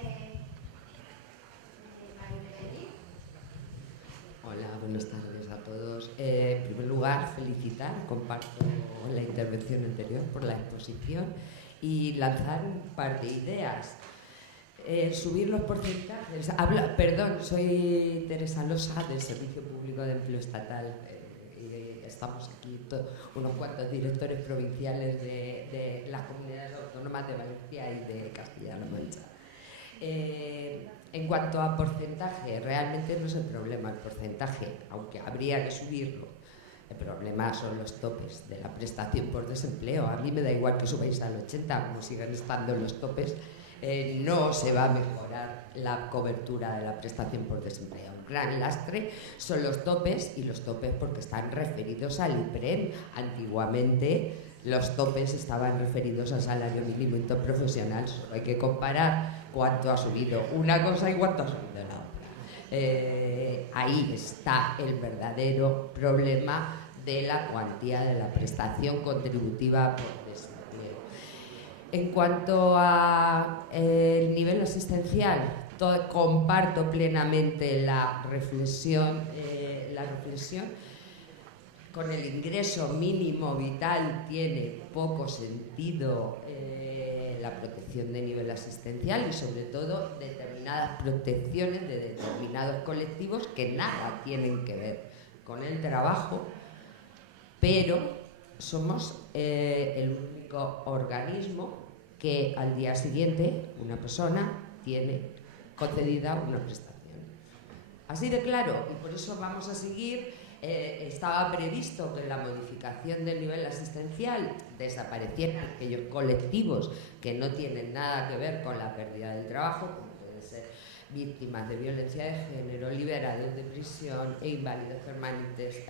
Maribel? Hola, buenas tardes a todos. En primer lugar, felicitar, comparto la intervención anterior por la exposición y lanzar un par de ideas. Subir los porcentajes. Perdón, soy Teresa Losa, del Servicio Público de Empleo Estatal. Y estamos aquí unos cuantos directores provinciales de las comunidades autónomas de Valencia y de Castilla-La Mancha. En cuanto a porcentaje, realmente no es el problema el porcentaje, aunque habría que subirlo. El problema son los topes de la prestación por desempleo. A mí me da igual que subáis al 80, como sigan estando los topes, no se va a mejorar la cobertura de la prestación por desempleo. Un gran lastre son los topes, y los topes porque están referidos al IPREM. Antiguamente los topes estaban referidos al salario mínimo interprofesional. Solo hay que comparar cuánto ha subido una cosa y cuánto ha subido la otra. Ahí está el verdadero problema de la cuantía de la prestación contributiva por desempleo. En cuanto al nivel asistencial, comparto plenamente la reflexión. Con el ingreso mínimo vital tiene poco sentido la protección de nivel asistencial y sobre todo determinadas protecciones de determinados colectivos que nada tienen que ver con el trabajo, pero somos el único organismo que al día siguiente una persona tiene concedida una prestación. Así de claro, y por eso vamos a seguir. Estaba previsto que en la modificación del nivel asistencial desaparecieran aquellos colectivos que no tienen nada que ver con la pérdida del trabajo, como pueden ser víctimas de violencia de género, liberados de prisión e inválidos permanentes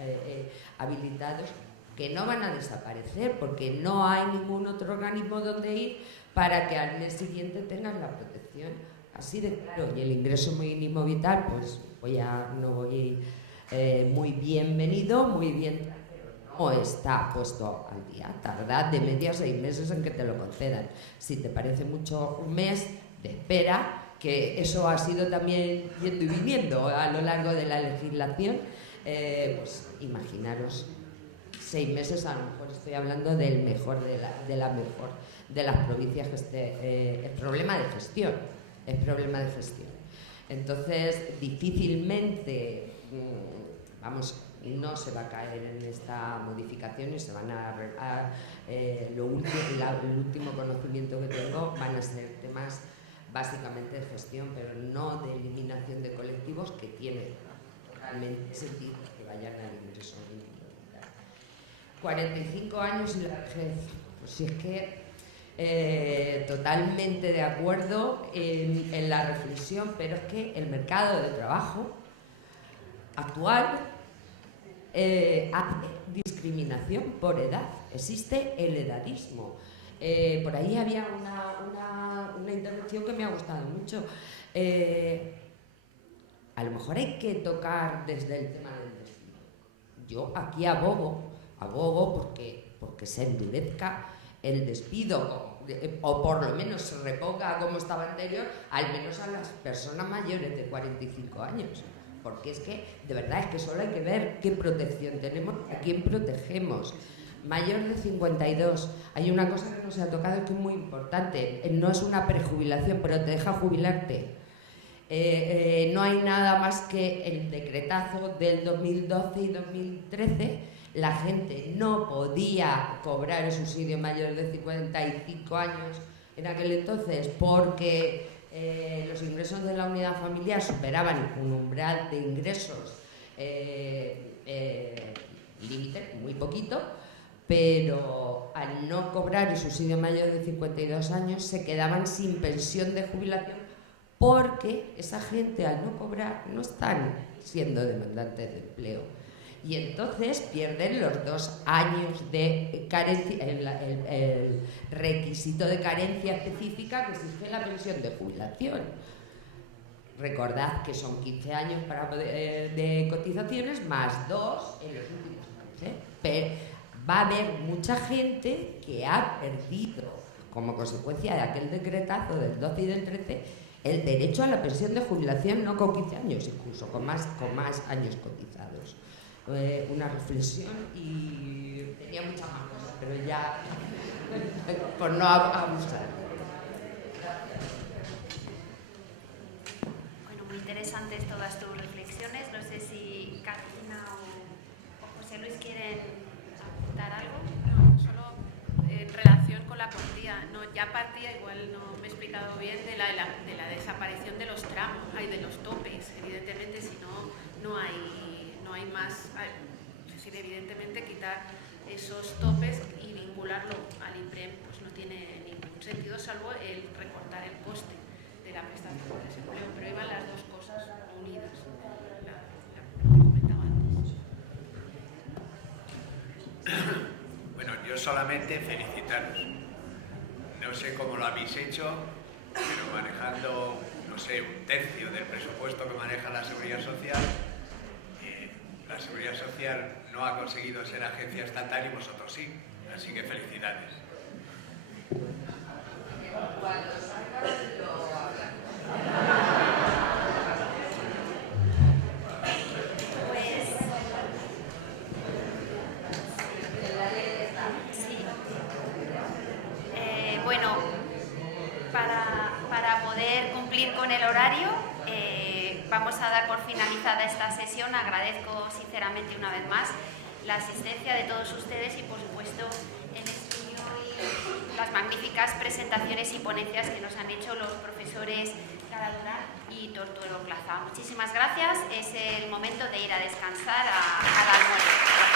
habilitados, que no van a desaparecer porque no hay ningún otro organismo donde ir para que al mes siguiente tengan la protección. Así de claro. Y el ingreso mínimo vital, pues no voy muy bienvenido, muy bien, pero no está puesto al día. Tarda de media 6 meses en que te lo concedan. Si te parece mucho un mes de espera, que eso ha sido también yendo y viniendo a lo largo de la legislación, pues imaginaros 6 meses. A lo mejor estoy hablando del mejor de la mejor de las provincias que es problema de gestión, Entonces, difícilmente no se va a caer en esta modificación y se van a arreglar. El último conocimiento que tengo van a ser temas básicamente de gestión, pero no de eliminación de colectivos, que tiene realmente sentido que vayan al ingreso mínimo vital. 45 años y la vejez. Pues si es que totalmente de acuerdo en la reflexión, pero es que el mercado de trabajo actual hace discriminación por edad. Existe el edadismo. Por ahí había una intervención que me ha gustado mucho. A lo mejor hay que tocar desde el tema del despido. Yo aquí abogo porque se endurezca el despido, o por lo menos se reponga como estaba anterior, al menos a las personas mayores de 45 años. Porque es que, de verdad, es que solo hay que ver qué protección tenemos, a quién protegemos. Mayor de 52, hay una cosa que no se ha tocado que es muy importante, no es una prejubilación, pero te deja jubilarte. No hay nada más que el decretazo del 2012 y 2013. La gente no podía cobrar el subsidio mayor de 55 años en aquel entonces porque los ingresos de la unidad familiar superaban un umbral de ingresos límite, muy poquito, pero al no cobrar el subsidio mayor de 52 años se quedaban sin pensión de jubilación, porque esa gente al no cobrar no están siendo demandantes de empleo. Y entonces pierden los 2 años de carencia, el requisito de carencia específica que exige la pensión de jubilación. Recordad que son 15 años de cotizaciones más 2 en los últimos años. Pero va a haber mucha gente que ha perdido, como consecuencia de aquel decretazo del 12 y del 13, el derecho a la pensión de jubilación, no con 15 años, incluso con más años cotizados. Una reflexión, y tenía muchas más cosas, pero ya por no abusar. Bueno, muy interesantes todas tus reflexiones. No sé si Carolina o José Luis quieren apuntar algo. No, solo en relación con la cuantía. No, ya partía, igual no me he explicado bien, de la desaparición de los tramos, de los topes. Evidentemente, si no hay más. Es decir, evidentemente quitar esos topes y vincularlo al IPREM pues no tiene ningún sentido, salvo el recortar el coste de la prestación por desempleo, pero iban las dos cosas unidas, lo que comentaba antes. Bueno, yo solamente felicitaros. No sé cómo lo habéis hecho, pero manejando, no sé, 1/3 del presupuesto que maneja la Seguridad Social, la Seguridad Social no ha conseguido ser agencia estatal y vosotros sí. Así que felicidades. Bueno, para poder cumplir con el horario, vamos a dar por finalizada esta sesión. Agradezco sinceramente una vez más la asistencia de todos ustedes y, por supuesto, el estudio y las magníficas presentaciones y ponencias que nos han hecho los profesores Caradura y Tortuero Plaza. Muchísimas gracias. Es el momento de ir a descansar al almuerzo.